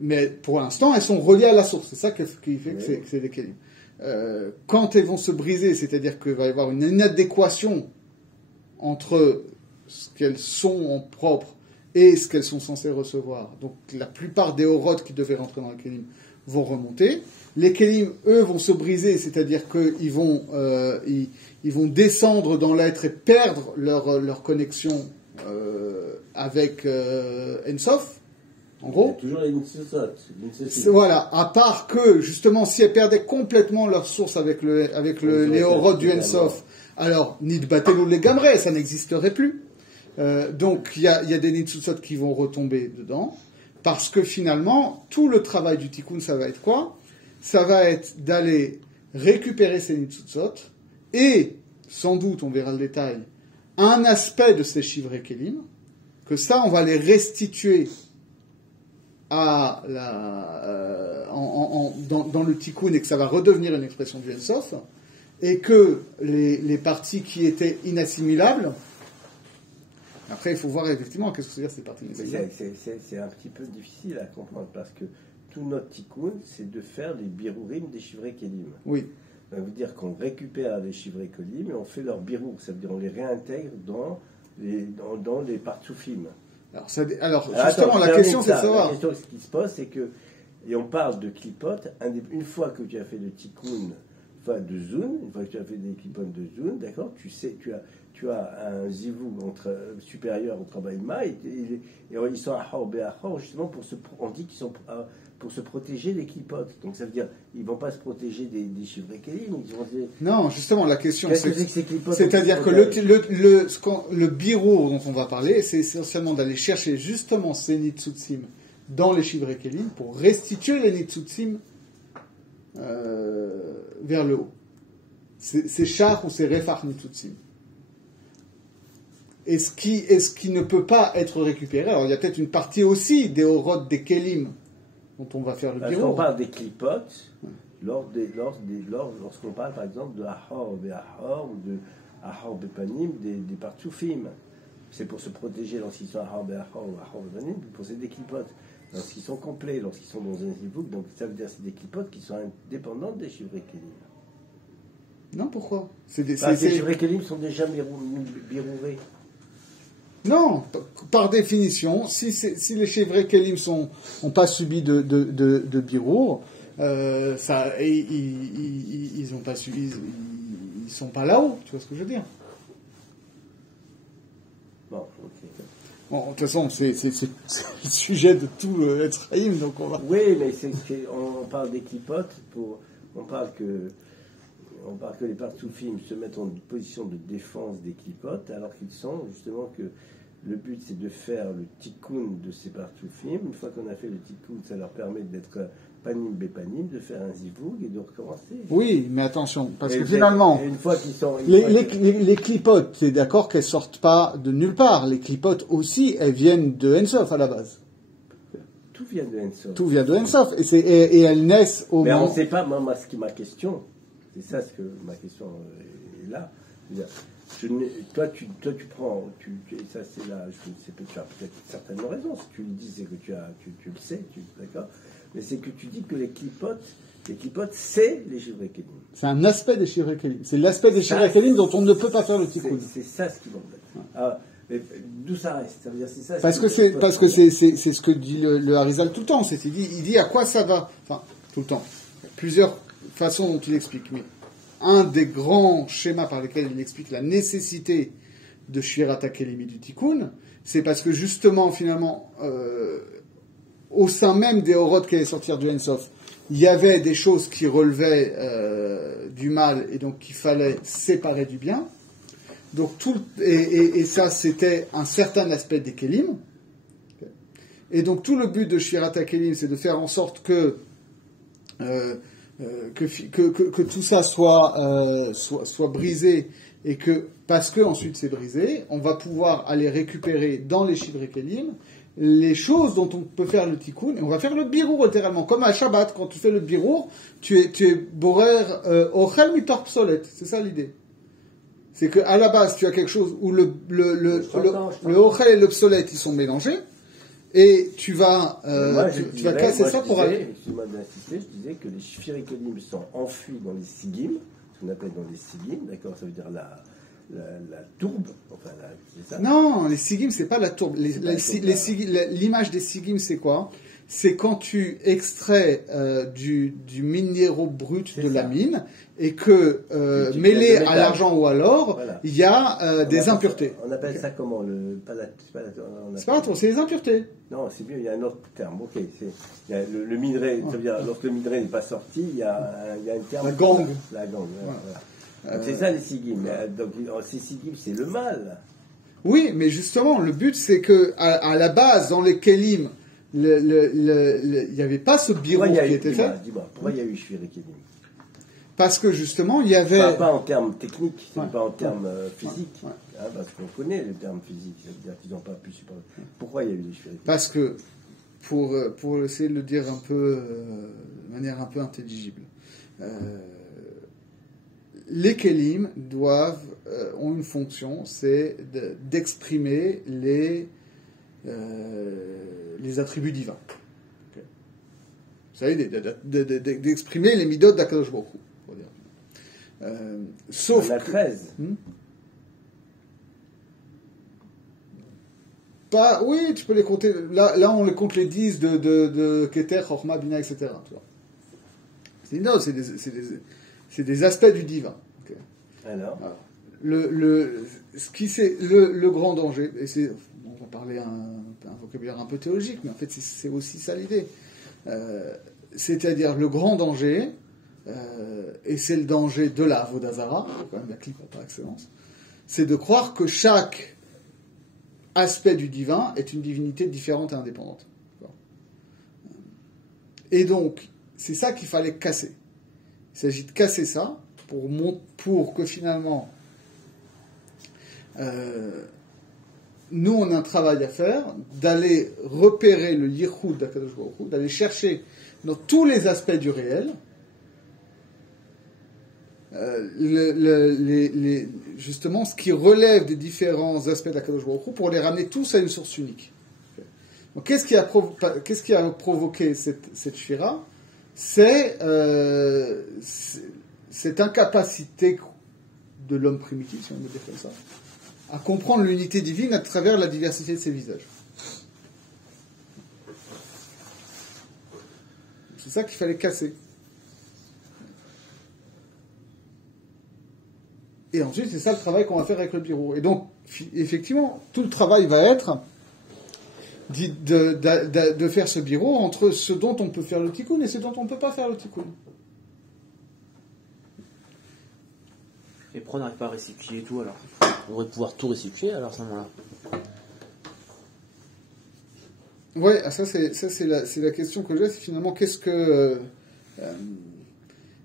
mais pour l'instant, elles sont reliées à la source. C'est ça qui fait que c'est des Kelim. Quand elles vont se briser, c'est-à-dire qu'il va y avoir une inadéquation entre ce qu'elles sont en propre et ce qu'elles sont censées recevoir. Donc la plupart des Oroth qui devaient rentrer dans les Kelim vont remonter. Les Kelim, eux, vont se briser, c'est-à-dire qu'ils vont, ils vont descendre dans l'être et perdre leur connexion avec Ensof, en gros. Il y a toujours les Nitzot. Voilà, à part que, justement, si elles perdaient complètement leur source avec les Oroth du Ensof, alors, Nidbatel ou les Gamré, ça n'existerait plus. Donc, il y a des Nitzutzot qui vont retomber dedans, parce que finalement, tout le travail du Tikkun, ça va être quoi? Ça va être d'aller récupérer ces Nitzutzot, et, sans doute, on verra le détail, un aspect de ces Shivrei Kelim, que ça, on va les restituer à dans le Tikkun, et que ça va redevenir une expression du Ensof, et que les parties qui étaient inassimilables, après il faut voir effectivement qu'est-ce que ça veut dire ces parties inassimilables. C'est un petit peu difficile à comprendre parce que tout notre tikkun, c'est de faire les birourim des Shivrei Kelim. Oui. Ça veut dire qu'on récupère les Shivrei Kelim et on fait leur birour, ça veut dire on les réintègre dans les partsoufim. Alors justement, la question c'est de savoir. La question ce qui se pose, c'est que, et on parle de klipot, une fois que tu as fait le tikkun, de Zun, une fois que tu as fait des clipons de Zun, d'accord, tu sais, tu as un zivou supérieur entre Baïma et ils sont à Hor Béachor, justement on dit qu'ils sont pour se protéger des clipotes. Donc ça veut dire ils vont pas se protéger des Shivrei Kelim. Non, justement, la question c'est-à-dire que le bureau dont on va parler, c'est essentiellement d'aller chercher justement ces Nitzutsim dans les Shivrei Kelim pour restituer les Nitzutsim vers le haut. C'est char ou c'est refach nitutsim. Et ce qui ne peut pas être récupéré, alors il y a peut-être une partie aussi des Oroth des Kelim dont on va faire le bureau. Lorsqu'on parle des clipotes, lorsqu'on parle par exemple de Ahor Béachor ou de Ahor Bépanim, des partsoufim, c'est pour se protéger lorsqu'ils sont Ahor Béachor ou Ahor Bépanim, pour c'est des clipotes. Lorsqu'ils sont complets, lorsqu'ils sont dans un zivouk, donc ça veut dire que c'est des clipotes qui sont indépendantes des Shivrei Kelim. Non, pourquoi? Les Shivrei Kelim sont déjà birourés. Non, par définition, si les Shivrei Kelim n'ont pas subi de birour, ils sont pas là-haut, tu vois ce que je veux dire? Bon, ok. Bon, de toute façon, c'est le sujet de tout Etzraïm, donc on va... Oui, mais on parle des clipotes, on parle que les partsoufim se mettent en position de défense des clipotes, alors qu'ils sont justement que le but c'est de faire le tikkun de ces partsoufim. Une fois qu'on a fait le tikkun, ça leur permet d'être panim bépanim, de faire un zivoug et de recommencer. Oui, mais attention, parce que finalement, une fois qu'ils sont... Les clipotes, c'est d'accord qu'elles sortent pas de nulle part. Les clipotes aussi, elles viennent de Ensof à la base. Tout vient de Ensof. Tout vient de Ensof. Et elles naissent au moment... Mais on ne sait pas, moi, ma question, c'est ça ce que ma question est là. Toi, tu prends, ça c'est là, tu as peut-être certainement raison. Si tu le dis, c'est que tu le sais, d'accord. Mais c'est que tu dis que les clipotes, c'est les Shivrei Kelim. C'est un aspect des Shivrei Kelim. C'est l'aspect des Shivrei Kelim dont on ne peut pas faire le tikkun. C'est ça ce qui m'embête. Mais d'où ça reste? Ça veut dire c'est ça. Parce que c'est ce que dit le Harizal tout le temps. Il dit à quoi ça va. Enfin, tout le temps. Plusieurs façons dont il explique. Mais un des grands schémas par lesquels il explique la nécessité de Shvirat HaKelim et du Tikkun, c'est parce que justement, finalement, au sein même des Horot qui allaient sortir du Ein Sof, il y avait des choses qui relevaient du mal et donc qu'il fallait séparer du bien. Donc et ça, c'était un certain aspect des Kelim. Et donc tout le but de Shvirat HaKelim, c'est de faire en sorte que tout ça soit brisé, et que, parce que ensuite c'est brisé, on va pouvoir aller récupérer dans les Shivri Kelim les choses dont on peut faire le tikkun, et on va faire le birour littéralement, comme à Shabbat, quand tu fais le birour, tu es borer ochel mitor psolet, c'est ça l'idée. C'est que à la base tu as quelque chose où le ochel et le psolet ils sont mélangés, et tu vas casser ça pour aller. Excuse-moi d'insister, je disais que les shvirikelim sont enfuis dans les sigim, ce qu'on appelle dans les sigim, d'accord, ça veut dire la tourbe, enfin c'est ça. Non, les sigim c'est pas la tourbe. L'image des sigim c'est quoi? C'est quand tu extrais du minéraux brut de la mine et que mêlé à l'argent ou à l'or, il y a des impuretés. On appelle ça comment? C'est pas la tourbe, c'est les impuretés. Non, c'est mieux, il y a un autre terme. Ok, il y a le minerai, ça veut dire lorsque le minerai n'est pas sorti, il y a un terme. La gangue. La gangue, voilà. C'est ça les sigim. Donc ces sigim, c'est le mal. Oui, mais justement, le but c'est que à la base, dans les kelim, il n'y avait pas ce birour qui était fait. Dis-moi, pourquoi il y a eu shvirikelim? Parce que justement, il y avait... Pas en termes techniques, pas en termes physiques. Parce qu'on connaît le terme physique, ça veut dire qu'ils n'ont pas pu supporter. Pourquoi il y a eu les shvirikelim? Parce que, pour essayer de le dire un peu, de manière un peu intelligible, les kelim ont une fonction, c'est d'exprimer les attributs divins. Okay. Vous savez, d'exprimer les midot d'Akadosh Baruch Hu. Sauf. On a 13. Oui, tu peux les compter. Là, on les compte les 10 de Keter, Chorma, Bina, etc. C'est des aspects du divin. Okay. Alors, le grand danger, et on va parler un vocabulaire un peu théologique, mais en fait c'est aussi ça l'idée. C'est-à-dire le grand danger, et c'est le danger de la Avodah Zara, quand même la clique par excellence, c'est de croire que chaque aspect du divin est une divinité différente et indépendante. Et donc, c'est ça qu'il fallait casser. Il s'agit de casser ça pour que finalement nous on a un travail à faire d'aller repérer le yichud d'Akadosh Baruch Hu, d'aller chercher dans tous les aspects du réel justement ce qui relève des différents aspects d'Akadosh Baruch Hu pour les ramener tous à une source unique. Donc qu'est-ce qui a provoqué cette shvira? C'est cette incapacité de l'homme primitif, si on veut dire comme ça, à comprendre l'unité divine à travers la diversité de ses visages. C'est ça qu'il fallait casser. Et ensuite, c'est ça le travail qu'on va faire avec le bureau. Et donc, effectivement, tout le travail va être de faire ce bureau entre ce dont on peut faire le tikkun et ce dont on ne peut pas faire le tikkun. Et pourquoi on n'arrive pas à récipier tout alors? On devrait pouvoir tout récipier alors à ce moment-là. Ouais, ça c'est la question que j'ai, c'est finalement qu'est-ce que...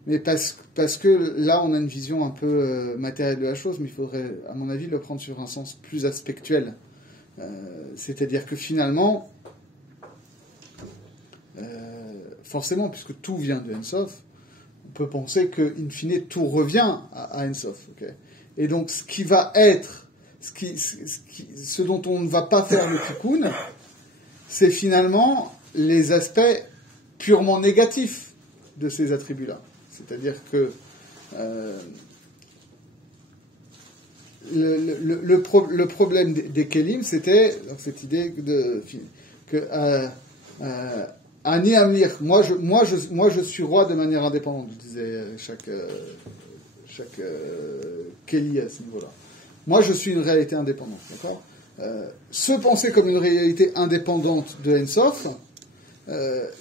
mais parce que là on a une vision un peu matérielle de la chose, mais il faudrait à mon avis le prendre sur un sens plus aspectuel. C'est-à-dire que finalement, forcément, puisque tout vient de Ein Sof, on peut penser que, in fine, tout revient à Ein Sof. Okay. Et donc, ce qui va être, ce dont on ne va pas faire le tikkun, c'est finalement les aspects purement négatifs de ces attributs-là. C'est-à-dire que le problème des Kélim, c'était donc, cette idée que Ani Amir, moi je suis roi de manière indépendante, disait chaque Kéli à ce niveau-là. Moi je suis une réalité indépendante, d'accord. Se penser comme une réalité indépendante de Ensof,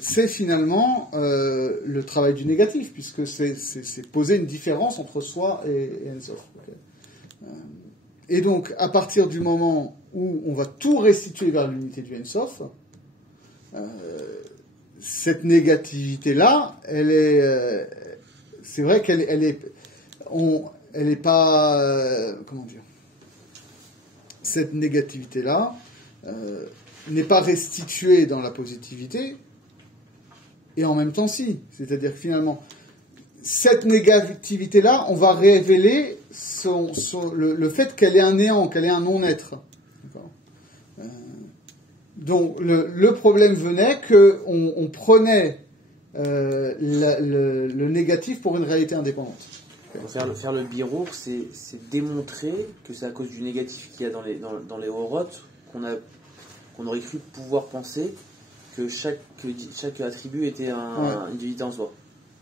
c'est finalement le travail du négatif, puisque c'est poser une différence entre soi et Ensof. Okay. Et donc, à partir du moment où on va tout restituer vers l'unité du Ensof, cette négativité-là, elle est, c'est vrai qu'elle est pas, comment dire, cette négativité-là n'est pas restituée dans la positivité, et en même temps si. C'est-à-dire que finalement, cette négativité-là, on va révéler le fait qu'elle est un néant, qu'elle est un non-être. Donc le problème venait qu'on prenait le négatif pour une réalité indépendante. Faire le birour, c'est démontrer que c'est à cause du négatif qu'il y a dans les horotes qu'on aurait cru pouvoir penser que chaque attribut était une divinité en soi.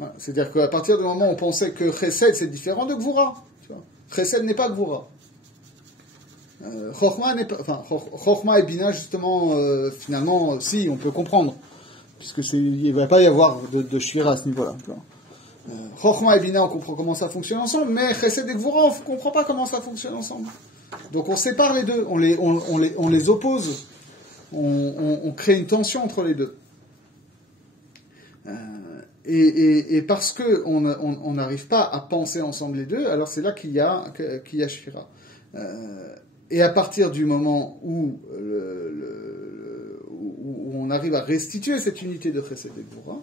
Ouais, c'est-à-dire qu'à partir du moment où on pensait que Chesed c'est différent de Gvura, Chesed n'est pas Gvura. Chochma et Bina, justement, finalement, si, on peut comprendre, puisque il ne va pas y avoir de Shvira à ce niveau-là. Chochma et Bina, on comprend comment ça fonctionne ensemble, mais Chesed et Gvura, on ne comprend pas comment ça fonctionne ensemble. Donc on sépare les deux, on les oppose, on crée une tension entre les deux. Et parce qu'on n'arrive pas à penser ensemble les deux, alors c'est là qu'il y a Shvira. Et à partir du moment où on arrive à restituer cette unité de Chesed et Gvura,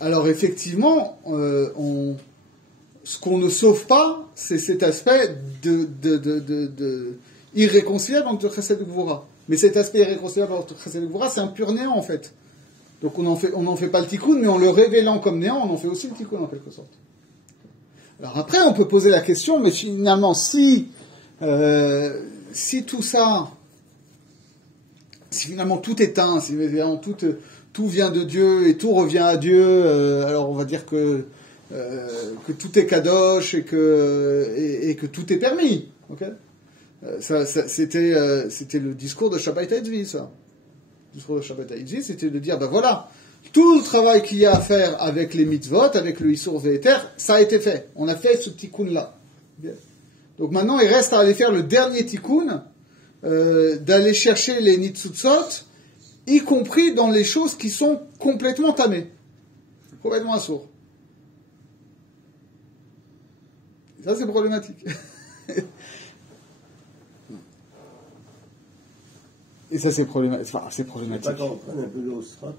alors effectivement, ce qu'on ne sauve pas, c'est cet aspect irréconciliable entre Chesed et Gvura. Mais cet aspect irréconciliable entre Chesed et Gvura, c'est un pur néant en fait. Donc on n'en fait pas le tikkun, mais en le révélant comme néant, on en fait aussi le tikkun en quelque sorte. Alors après, on peut poser la question, mais finalement, si tout ça, si finalement tout est un, si finalement tout vient de Dieu et tout revient à Dieu, alors on va dire que tout est kadosh et que tout est permis. Okay, c'était le discours de Shabbat Ha'etzvi, ça. Le discours de Shabbat Ha'etzvi, c'était de dire, ben voilà, tout le travail qu'il y a à faire avec les mitzvot, avec le Isur Ve'eter, ça a été fait. On a fait ce tikkun-là. Donc maintenant, il reste à aller faire le dernier tikkun, d'aller chercher les nitzutzot, y compris dans les choses qui sont complètement tamées, complètement assourds. Ça, c'est problématique. Et ça, c'est problématique. Enfin, c'est problématique. Pas qu'on prenne un peu d'eau strate.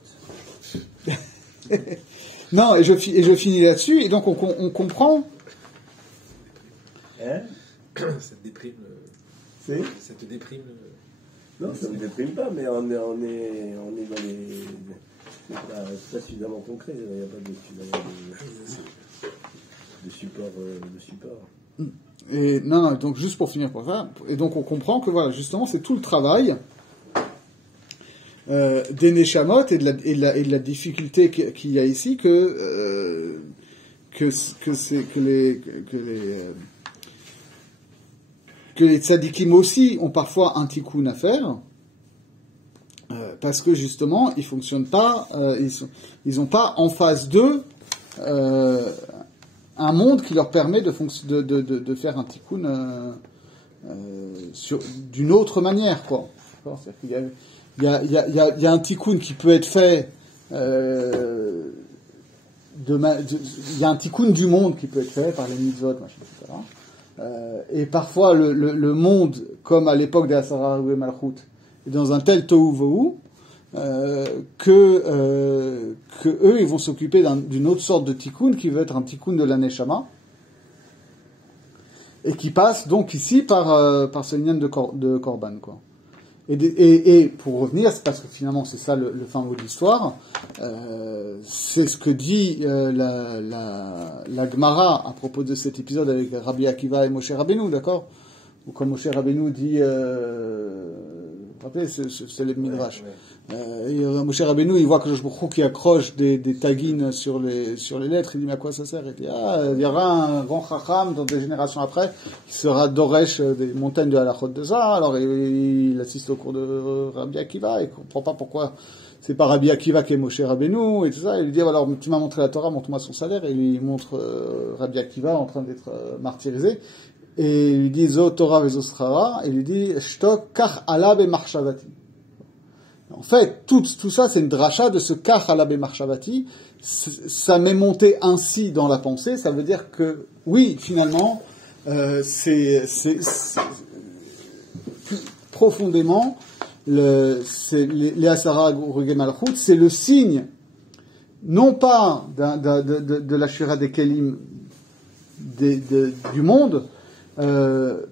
Non, et je finis là-dessus, et donc on comprend. Hein? Ça te déprime. C'est? Ça te déprime. Non, ça ne me déprime pas, mais on est dans les. C'est pas suffisamment concret, il n'y a pas de support. Et non, donc juste pour finir pour ça, et donc on comprend que voilà, justement, c'est tout le travail des Neshamot et de la difficulté qu'il y a ici que les tzadikim aussi ont parfois un tikkun à faire, parce que justement ils fonctionnent pas, ils ont pas en face d'eux un monde qui leur permet de faire un tikkun d'une autre manière, quoi. C'est-à-dire qu'il y a un tikkun qui peut être fait il y a un tikkun du monde qui peut être fait par les mitzvot, machin, etc. Et parfois le monde, comme à l'époque des Asara et Malchut, est dans un tel tohu vohu que eux ils vont s'occuper d'une autre sorte de tikkun qui veut être un tikkun de la neshama et qui passe donc ici par ce lien de korban, quoi. Et pour revenir, c'est parce que finalement c'est ça le fin mot de l'histoire, c'est ce que dit la Gemara à propos de cet épisode avec Rabbi Akiva et Moshe Rabbeinu, d'accord? Ou comme Moshe Rabbeinu dit, vous vous rappelez, c'est le Midrash. Moshe Rabbeinu, il voit que Baruch Hu qui accroche des taguines sur les lettres, il dit mais à quoi ça sert? Il dit il y aura un grand chacham dans des générations après qui sera Doresh des montagnes de Halachot de ça. Alors il assiste au cours de Rabbi Akiva, il comprend pas pourquoi c'est pas Rabbi Akiva qui est Moshe Rabbeinu et tout ça. Il lui dit alors tu m'as montré la Torah, montre-moi son salaire. Et il lui montre Rabbi Akiva en train d'être martyrisé. Et il lui dit Zo Torah vezo Srara, et il lui dit Shtok kach ala be marchavati. En fait, tout ça, c'est une dracha de ce kach ala be marchavati. Ça m'est monté ainsi dans la pensée. Ça veut dire que, oui, finalement, c'est profondément, les Asara Urugei Malchut, c'est le signe, non pas de la Shira des Kelim du monde,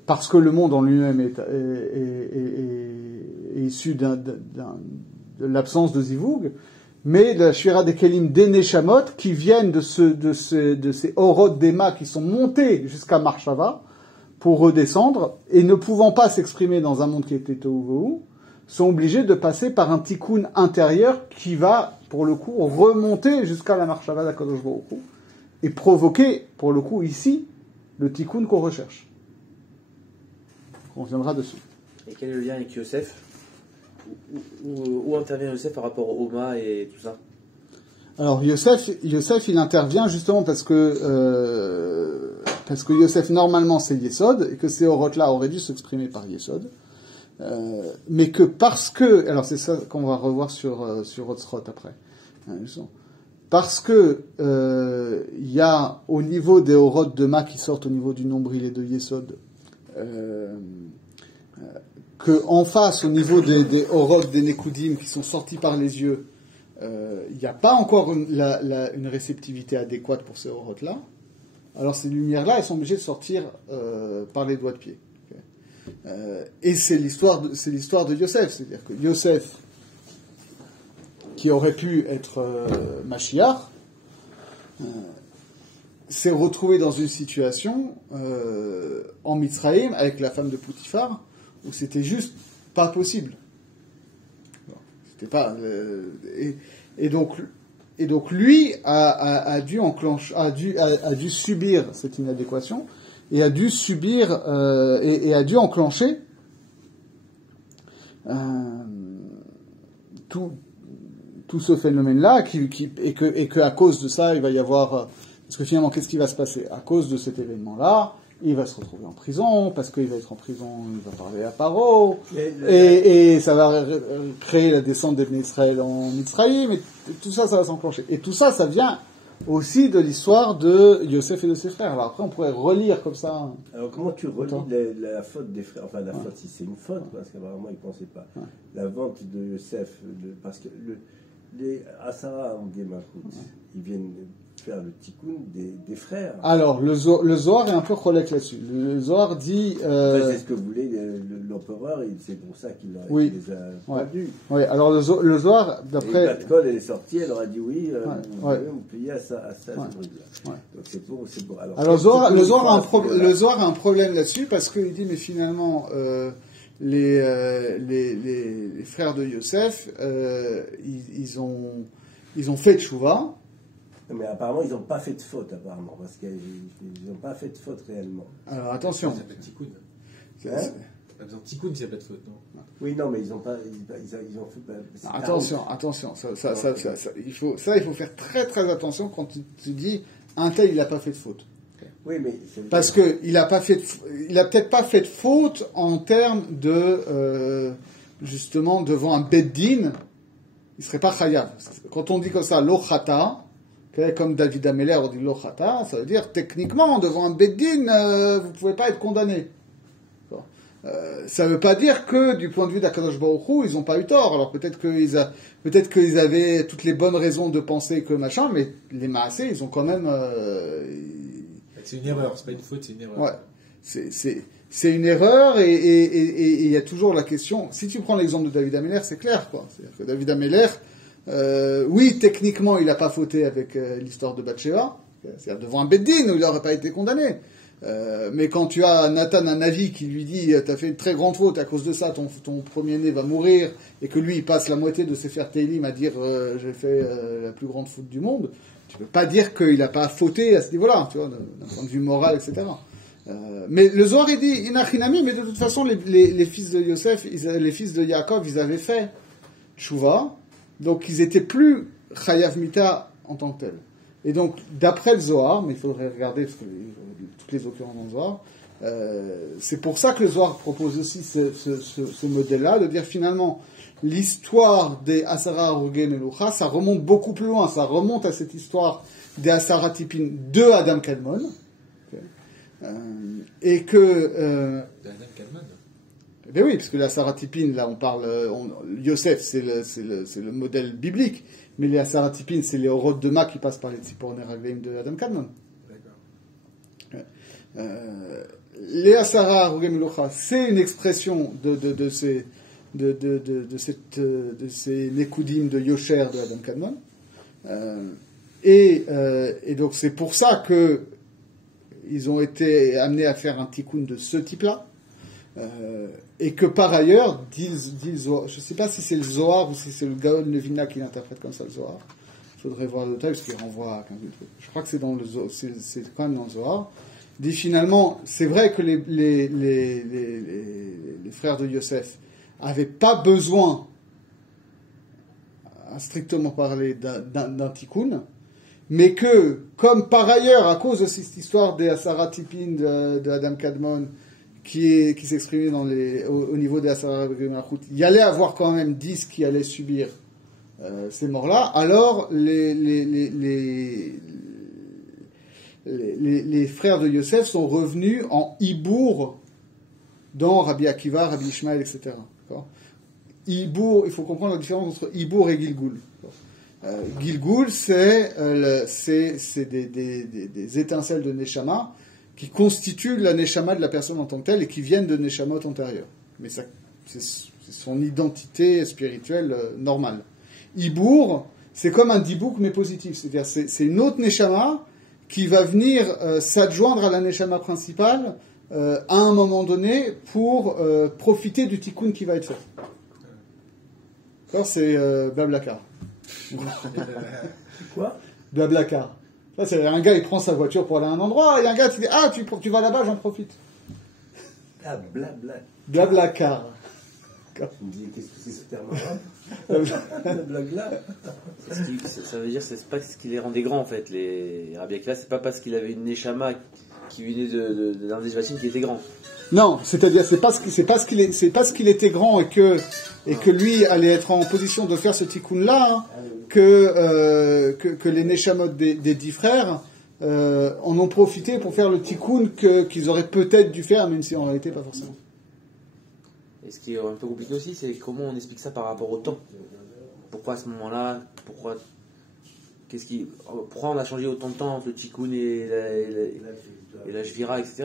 parce que le monde en lui-même est issu de l'absence de Zivug, mais de la Shira des Kelim des Neshamot qui viennent de ces Orot d'Ema qui sont montés jusqu'à Marshava pour redescendre et ne pouvant pas s'exprimer dans un monde qui était Tohu, sont obligés de passer par un tikkun intérieur qui va, pour le coup, remonter jusqu'à la Marshava d'Akadosh Baruch Hu et provoquer, pour le coup, ici, le tikkun qu'on recherche. On reviendra dessus. Et quel est le lien avec Yosef? Où intervient Yosef par rapport au Homa et tout ça? Alors Yosef, il intervient justement parce que Yosef normalement c'est Yesod et que ces Orot-là auraient dû s'exprimer par Yesod, mais que parce que, alors c'est ça qu'on va revoir sur Otzrot après, parce que il y a au niveau des Orot de Ma qui sortent au niveau du nombril et de Yesod, que en face, au niveau des Orot, des Nekudim qui sont sortis par les yeux, il n'y a pas encore une réceptivité adéquate pour ces Orot-là. Alors ces lumières-là, elles sont obligées de sortir par les doigts de pied. Okay. Et c'est l'histoire de Yosef, c'est-à-dire que Yosef, qui aurait pu être Mashiach, s'est retrouvé dans une situation en Mitzrayim avec la femme de Poutifar où c'était juste pas possible. C'était pas et donc lui a dû subir cette inadéquation et a dû subir et a dû enclencher tout ce phénomène-là et que à cause de ça il va y avoir, parce que finalement qu'est-ce qui va se passer à cause de cet événement-là? Il va se retrouver en prison, parce qu'il va être en prison, il va parler à Paro, et ça va créer la descente des Israël en Mitzrayim, et tout ça va s'enclencher. Et tout ça, ça vient aussi de l'histoire de Yosef et de ses frères. Alors après, on pourrait relire comme ça. Alors comment tu relis la faute des frères? Enfin, la faute, si c'est une faute, parce qu'apparemment, ils ne pensaient pas. La vente de Yosef, parce que les Asara Urugei Malchut, ils viennent faire le tikkun des frères. Alors, le Zohar est un peu cholek là-dessus. Le Zohar dit... c'est ce que voulait l'empereur, et c'est pour ça qu'il les a vendus. Oui, alors le Zohar, d'après... Et Batkol, elle est sortie, elle leur a dit oui, vous payez à ça, ce truc-là. Donc c'est pour... Alors le Zohar a un problème là-dessus, parce qu'il dit, mais finalement... les frères de Yosef, ils ont fait tchouva. Mais apparemment, ils n'ont pas fait de faute, apparemment, parce qu'ils n'ont pas fait de faute réellement. Alors attention. Ça s'appelle tikkun. Pas besoin de tikkun s'il n'y a pas de faute, non? Oui, non, mais ils ont pas. Ils ont fait. Attention. Il faut faire très très attention quand tu dis un tel il n'a pas fait de faute. Oui, mais parce que il a peut-être pas fait de faute en termes de justement devant un beddin, il serait pas chayav. Quand on dit comme ça lo chata, comme David Ameller on dit lo chata, ça veut dire techniquement devant un beddin vous pouvez pas être condamné. Ça veut pas dire que du point de vue d'Akadosh Baruch Hu ils ont pas eu tort. Alors peut-être qu'ils avaient toutes les bonnes raisons de penser que machin, mais les maasés ils ont quand même c'est une erreur, c'est pas une faute, c'est une erreur. Ouais. c'est une erreur et il y a toujours la question. Si tu prends l'exemple de David Ameller, c'est clair, quoi. C'est-à-dire que David Ameller, oui, techniquement, il n'a pas fauté avec l'histoire de Bathsheba, c'est-à-dire devant un Beddin où il n'aurait pas été condamné. Mais quand tu as Nathan Hanavi qui lui dit t'as fait une très grande faute, à cause de ça ton premier-né va mourir, et que lui il passe la moitié de Sefer Tehillim à dire j'ai fait la plus grande faute du monde, tu peux pas dire qu'il n'a pas fauté à ce niveau-là, tu vois, d'un point de vue moral, etc. Mais le Zohar il dit Inachinami, mais de toute façon les fils de Yosef, les fils de Yaakov, ils avaient fait Tshuva, donc ils étaient plus Chayav Mita en tant que tels. Et donc, d'après le Zohar, mais il faudrait regarder, parce que toutes les occurrences dans le Zohar, c'est pour ça que le Zohar propose aussi ce modèle-là, de dire finalement, l'histoire des Asara Arugen Elucha, ça remonte beaucoup plus loin, ça remonte à cette histoire des Asara Tipin de Adam Kadmon, et que... Adam Kadmon. Ben oui, parce que la Saratipine, là, on parle, Yosef, c'est le modèle biblique, mais les Saratipine, c'est les Orot de Ma qui passent par les Tzipor Neragleim de Adam Kadmon. D'accord. Les Asara Rugem Elocha, c'est une expression de ces Nekudim de Yosher de Adam Kadmon. Et donc c'est pour ça que ils ont été amenés à faire un tikkun de ce type-là. Et que par ailleurs, dit le Zohar, je ne sais pas si c'est le Zohar ou si c'est le Gaon Levina qui l'interprète comme ça, le Zohar. Il faudrait voir le détail parce qu'il renvoie à 15 000 trucs. Je crois que c'est dans le Zohar, c'est quand même dans le Zohar. Dit finalement, c'est vrai que les frères de Yosef n'avaient pas besoin, à strictement parler, d'un tikkun, mais que, comme par ailleurs, à cause de cette histoire des Asara Tipin de Adam Kadmon, qui s'exprimait au niveau des Asara Malchut, il y allait avoir quand même 10 qui allaient subir ces morts-là, alors les frères de Yosef sont revenus en Ibour dans Rabbi Akiva, Rabbi Ishmael, etc. D'accord. Ibour, il faut comprendre la différence entre Ibour et Gilgul. Gilgul, c'est des étincelles de Neshama qui constituent la Neshama de la personne en tant que telle et qui viennent de Neshamot antérieures. Mais ça, c'est son identité spirituelle normale. Ibour, c'est comme un dibouk mais positif. C'est-à-dire c'est une autre Neshama qui va venir s'adjoindre à la Neshama principale à un moment donné pour profiter du tikkun qui va être fait. D'accord, c'est Blablacar. Quoi? Blablacar. Là, c'est un gars, il prend sa voiture pour aller à un endroit, et un gars, tu dis, ah, tu vas là-bas, j'en profite. Ah, blabla. Blablacar. Tu me dis, qu'est-ce que c'est ce terme arabe? Blabla. Ça veut dire, c'est pas ce qui les rendait grands, en fait. Les Rabbi Akiva, c'est pas parce qu'il avait une Neshama qui venait d'un des Jvatim qui était grand. Non, c'est-à-dire, c'est parce qu'il était grand et que lui allait être en position de faire ce tikkun-là, que les Neshamot des 10 frères en ont profité pour faire le tikkun qu'ils auraient peut-être dû faire, même si en réalité pas forcément. Et ce qui est un peu compliqué aussi, c'est comment on explique ça par rapport au temps. Pourquoi à ce moment-là, pourquoi on a changé autant de temps entre le tikkun et la Shvira, etc.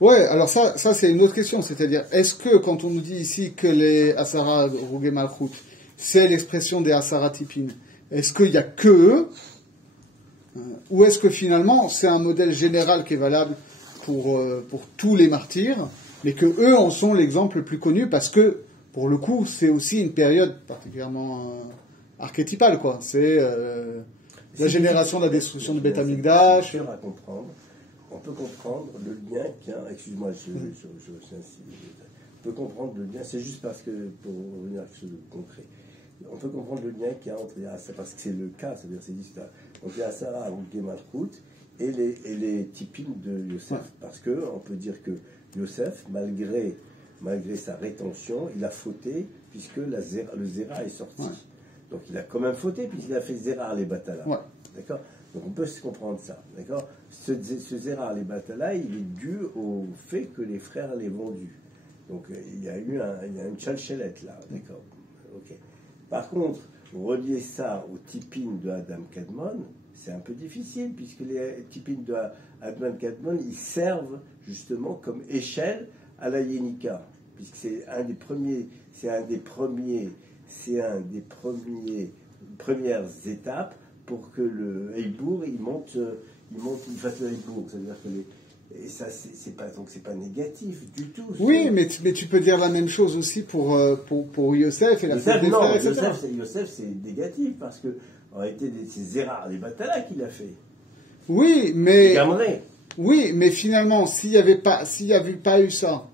Ouais, alors ça c'est une autre question, c'est-à-dire, est-ce que quand on nous dit ici que les Asara Rugé Malchut, c'est l'expression des Asara Tipin, est-ce qu'il n'y a que eux, ou est-ce que finalement c'est un modèle général qui est valable pour tous les martyrs, mais que eux en sont l'exemple le plus connu parce que, pour le coup, c'est aussi une période particulièrement archétypale, quoi. C'est la génération de la destruction de Beth Amikdash. À comprendre. On peut comprendre le lien qu'il y a. Excuse-moi, on peut comprendre le lien. C'est juste parce que, pour revenir à quelque chose de concret, on peut comprendre le lien qu'il y a entre les Asara, parce que c'est le cas, c'est-à-dire c'est l'histoire. Donc les Asara, Rugé Malchut, et les Tipines de Yosef. Parce que on peut dire que Yosef, malgré sa rétention, il a fauté puisque le Zera est sorti. Ouais. Donc il a quand même fauté puisqu'il a fait Zera les Batala. Ouais. D'accord. Donc on peut se comprendre ça, d'accord. Ce Zera les Batala, il est dû au fait que les frères l'aient vendu. Donc il y a une chalchelette là, d'accord. Ok. Par contre, relier ça au tipping de Adam Kadmon, c'est un peu difficile, puisque les tipping de Adam Kadmon, ils servent justement comme échelle à la Yenika, puisque c'est premières étapes pour que le Heibour, il fasse le Heibour. C'est-à-dire que et ça, c'est pas négatif du tout. Oui, mais tu peux dire la même chose aussi pour Yosef et la fête des frères, etc. Yosef, c'est négatif, parce que, en réalité, c'est Zérar, les Batala qu'il a fait. Oui, mais. Oui, mais finalement, s'il n'y avait pas eu ça.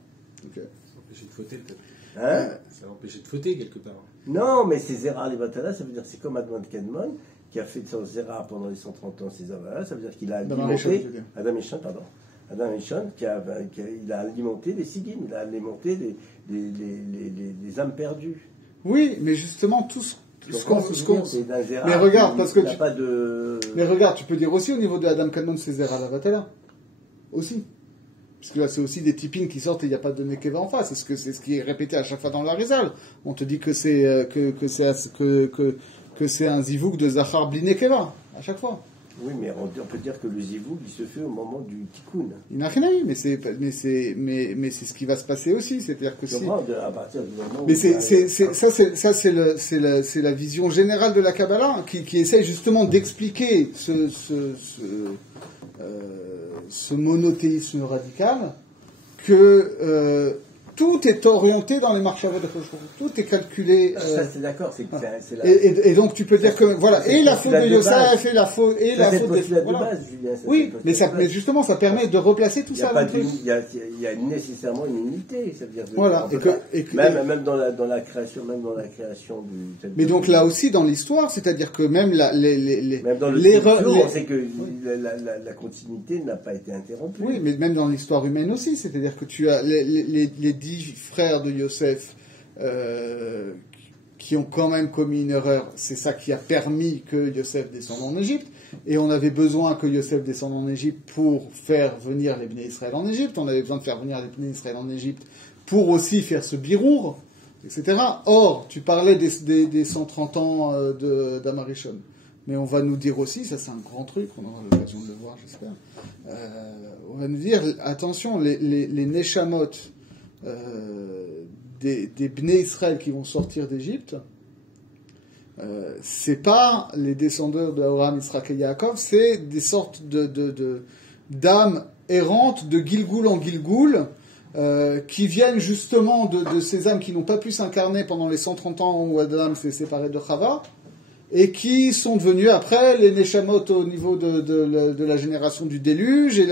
Okay. Ça empêchait de fauter, peut-être. Hein? Ça empêchait de fauter, quelque part. Non, mais c'est Zérar, les Batala, ça veut dire c'est comme Adman Kadmon, qui a fait son Zérar pendant les 130 ans, ces hommes-là, ça veut dire qu'il a alimenté. Adam Eshon, il a alimenté les Sidim, il a alimenté les âmes perdues. Oui, mais justement, tout ce qu'on. Mais regarde, parce que. Mais regarde, tu peux dire aussi au niveau de Adam Kadmon, c'est Zera la Vatala. Aussi. Parce que là, c'est aussi des tippings qui sortent et il n'y a pas de Nekeva en face. C'est ce qui est répété à chaque fois dans la Rizal. On te dit que c'est un zivouk de Zachar bli Nekeva, à chaque fois. Oui, mais on peut dire que le zivouk, il se fait au moment du tikkun. Il n'a rien à eu, mais c'est ce qui va se passer aussi. C'est-à-dire que à partir du moment mais c'est la vision générale de la Kabbalah qui essaye justement d'expliquer ce monothéisme radical que tout est orienté dans les marches de tout est calculé. Ça, c'est d'accord. Et donc tu peux dire que voilà, et la faute de Yosef, et la faute des. Voilà. Oui, mais justement, ça permet de replacer tout ça. Il y a nécessairement une unité. Ça veut dire voilà. Même dans la création, du. Mais donc là aussi dans l'histoire, c'est-à-dire que même l'erreur, on sait que la continuité n'a pas été interrompue. Oui, mais même dans l'histoire humaine aussi, c'est-à-dire que tu as les 10 frères de Yosef qui ont quand même commis une erreur. C'est ça qui a permis que Yosef descende en Égypte. Et on avait besoin que Yosef descende en Égypte pour faire venir les Bnei Israël en Égypte. On avait besoin de faire venir les Bnei Israël en Égypte pour aussi faire ce birour, etc. Or, tu parlais des 130 ans d'Amarishon. Mais on va nous dire aussi, ça c'est un grand truc, on aura l'occasion de le voir, j'espère. On va nous dire, attention, les Neshamot des Bnei Israël qui vont sortir d'Égypte, c'est pas les descendeurs d'Abraham, Israël et Yaakov, c'est des sortes d'âmes errantes de Gilgoul en Gilgoul, qui viennent justement de ces âmes qui n'ont pas pu s'incarner pendant les 130 ans où Adam s'est séparé de Chava, et qui sont devenus après les Neshamot au niveau de la génération du déluge, et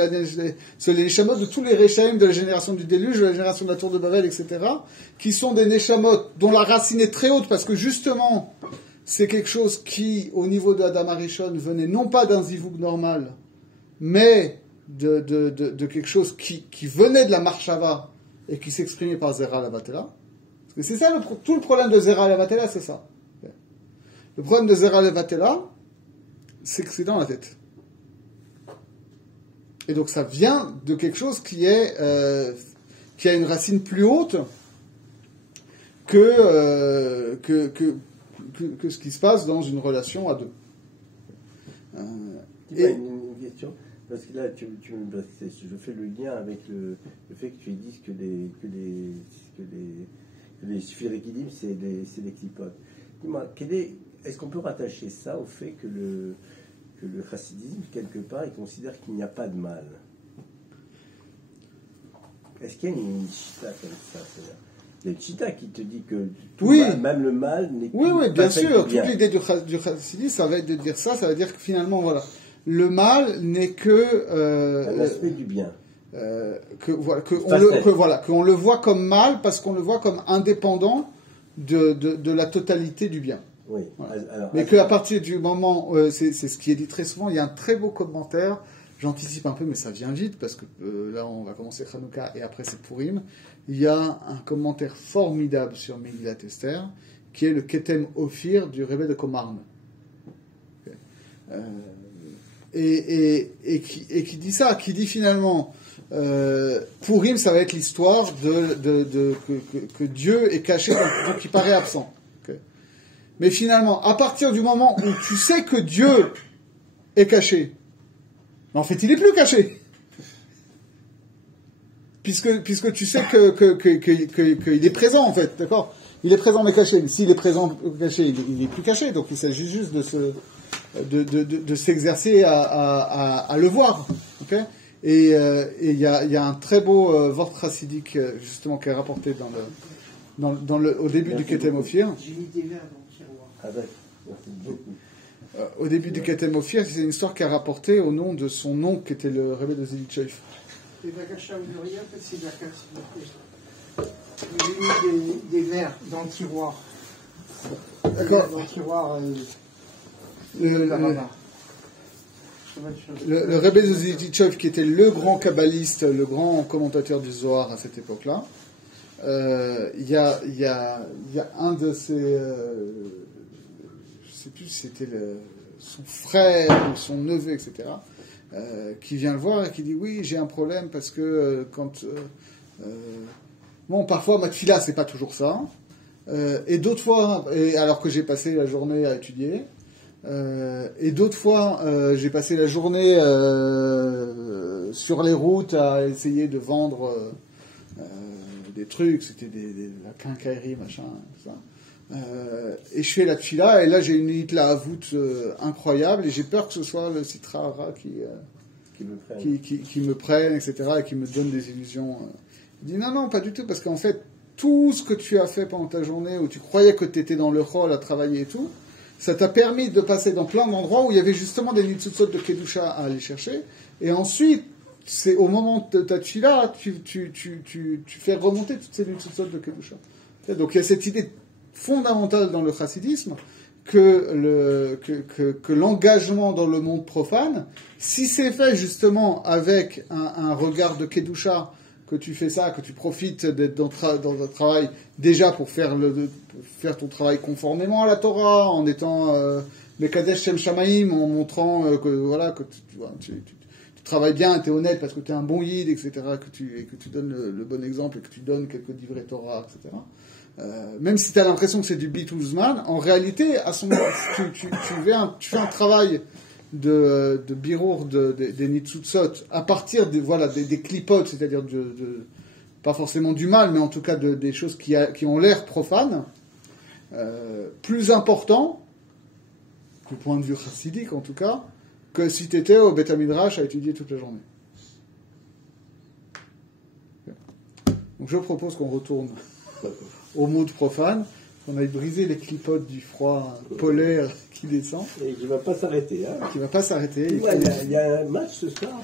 c'est les Neshamot de tous les Rechaim de la génération du déluge, de la génération de la tour de Babel, etc., qui sont des Neshamot dont la racine est très haute, parce que justement, c'est quelque chose qui, au niveau de Adam Arishon, venait non pas d'un zivouk normal, mais de quelque chose qui venait de la Marshava, et qui s'exprimait par Zera la Vatela. Parce que c'est ça, tout le problème de Zera la Vatela, c'est ça. Le problème de Zera Levatela, c'est que c'est dans la tête. Et donc ça vient de quelque chose qui a une racine plus haute que ce qui se passe dans une relation à deux. Une question, parce que là, je fais le lien avec le fait que tu dises que les Shvirikidim, c'est les clipotes. Dis-moi, est-ce qu'on peut rattacher ça au fait que le chassidisme, quelque part, il considère qu'il n'y a pas de mal? Est-ce qu'il y a une chita comme ça? Il y a une chita qui te dit que mal, même le mal n'est oui, bien sûr. Toute l'idée du chassidisme, ça va être de dire ça. Ça veut dire que finalement, voilà, le mal n'est que un aspect du bien. Qu'on le voit comme mal parce qu'on le voit comme indépendant de la totalité du bien. Oui. Voilà. Mais qu'à partir du moment, c'est ce qui est dit très souvent, il y a un très beau commentaire, j'anticipe un peu, mais ça vient vite, parce que là, on va commencer Hanouka, et après c'est Purim. Il y a un commentaire formidable sur Megillat Esther, qui est le Ketem Ophir du Rebbe de Komarne. Et qui dit ça, qui dit finalement, Purim, ça va être l'histoire que Dieu est caché, donc il paraît absent. Mais finalement, à partir du moment où tu sais que Dieu est caché, en fait, il est plus caché. Puisque tu sais qu'il est présent, en fait, d'accord? Il est présent mais caché. S'il est présent caché, il est plus caché. Donc il s'agit juste de s'exercer à le voir. Okay, et il y a un très beau Vort chassidique justement qui est rapporté au début du Ketem Ophir. J'ai mis des verres dans le tiroir. Ah d'accord. Merci beaucoup. Au début du Ketem Ophir, c'est une histoire qui a rapporté au nom de son oncle qui était le Rebbe de Zilitchev. Et Bagacha Oudouria, en fait, c'est Bagacha. J'ai mis des verres dans le tiroir. D'accord. Dans le tiroir. Le Rebbe de Zilitchev, qui était le grand kabbaliste, le grand commentateur du Zohar à cette époque-là, il y a un de ses... je sais plus si c'était son frère ou son neveu, etc., qui vient le voir et qui dit oui, j'ai un problème parce que bon, parfois ma tfila c'est pas toujours ça, et d'autres fois, alors que j'ai passé la journée à étudier, et d'autres fois j'ai passé la journée sur les routes à essayer de vendre des trucs, c'était la quincaillerie, machin, tout ça. Et je fais la tfila, et là j'ai une hitla avout incroyable, et j'ai peur que ce soit le Sitra Hara qui me prenne, etc., et qui me donne des illusions. Il dit non, pas du tout, parce qu'en fait, tout ce que tu as fait pendant ta journée, où tu croyais que tu étais dans le rôle à travailler et tout, ça t'a permis de passer dans plein d'endroits où il y avait justement des nitzutzot de Kedusha à aller chercher, et ensuite, c'est au moment de ta tfila, tu fais remonter toutes ces nitzutzot de Kedusha. Donc il y a cette idée fondamentale dans le chassidisme que l'engagement dans le monde profane, si c'est fait justement avec un regard de Kedusha, que tu fais ça, que tu profites d'être dans un travail déjà pour faire ton travail conformément à la Torah, en étant Mekadesh Shem Shamaim, en montrant que tu travailles bien, tu es honnête parce que tu es un bon yid, etc., que tu donnes le bon exemple et que tu donnes quelques divrei Torah, etc. Même si tu as l'impression que c'est du Bituzman, en réalité, à son moment, tu fais un travail de birour des nitzutzot à partir des clipotes, c'est-à-dire pas forcément du mal, mais en tout cas des choses qui ont l'air profanes, plus important, du point de vue chassidique en tout cas, que si tu étais au Beth Midrash à étudier toute la journée. Donc je propose qu'on retourne au mood profane, qu'on aille briser les clipotes du froid polaire qui descend. Et qui ne va pas s'arrêter. Hein. Qui ne va pas s'arrêter. Il y a un match ce soir.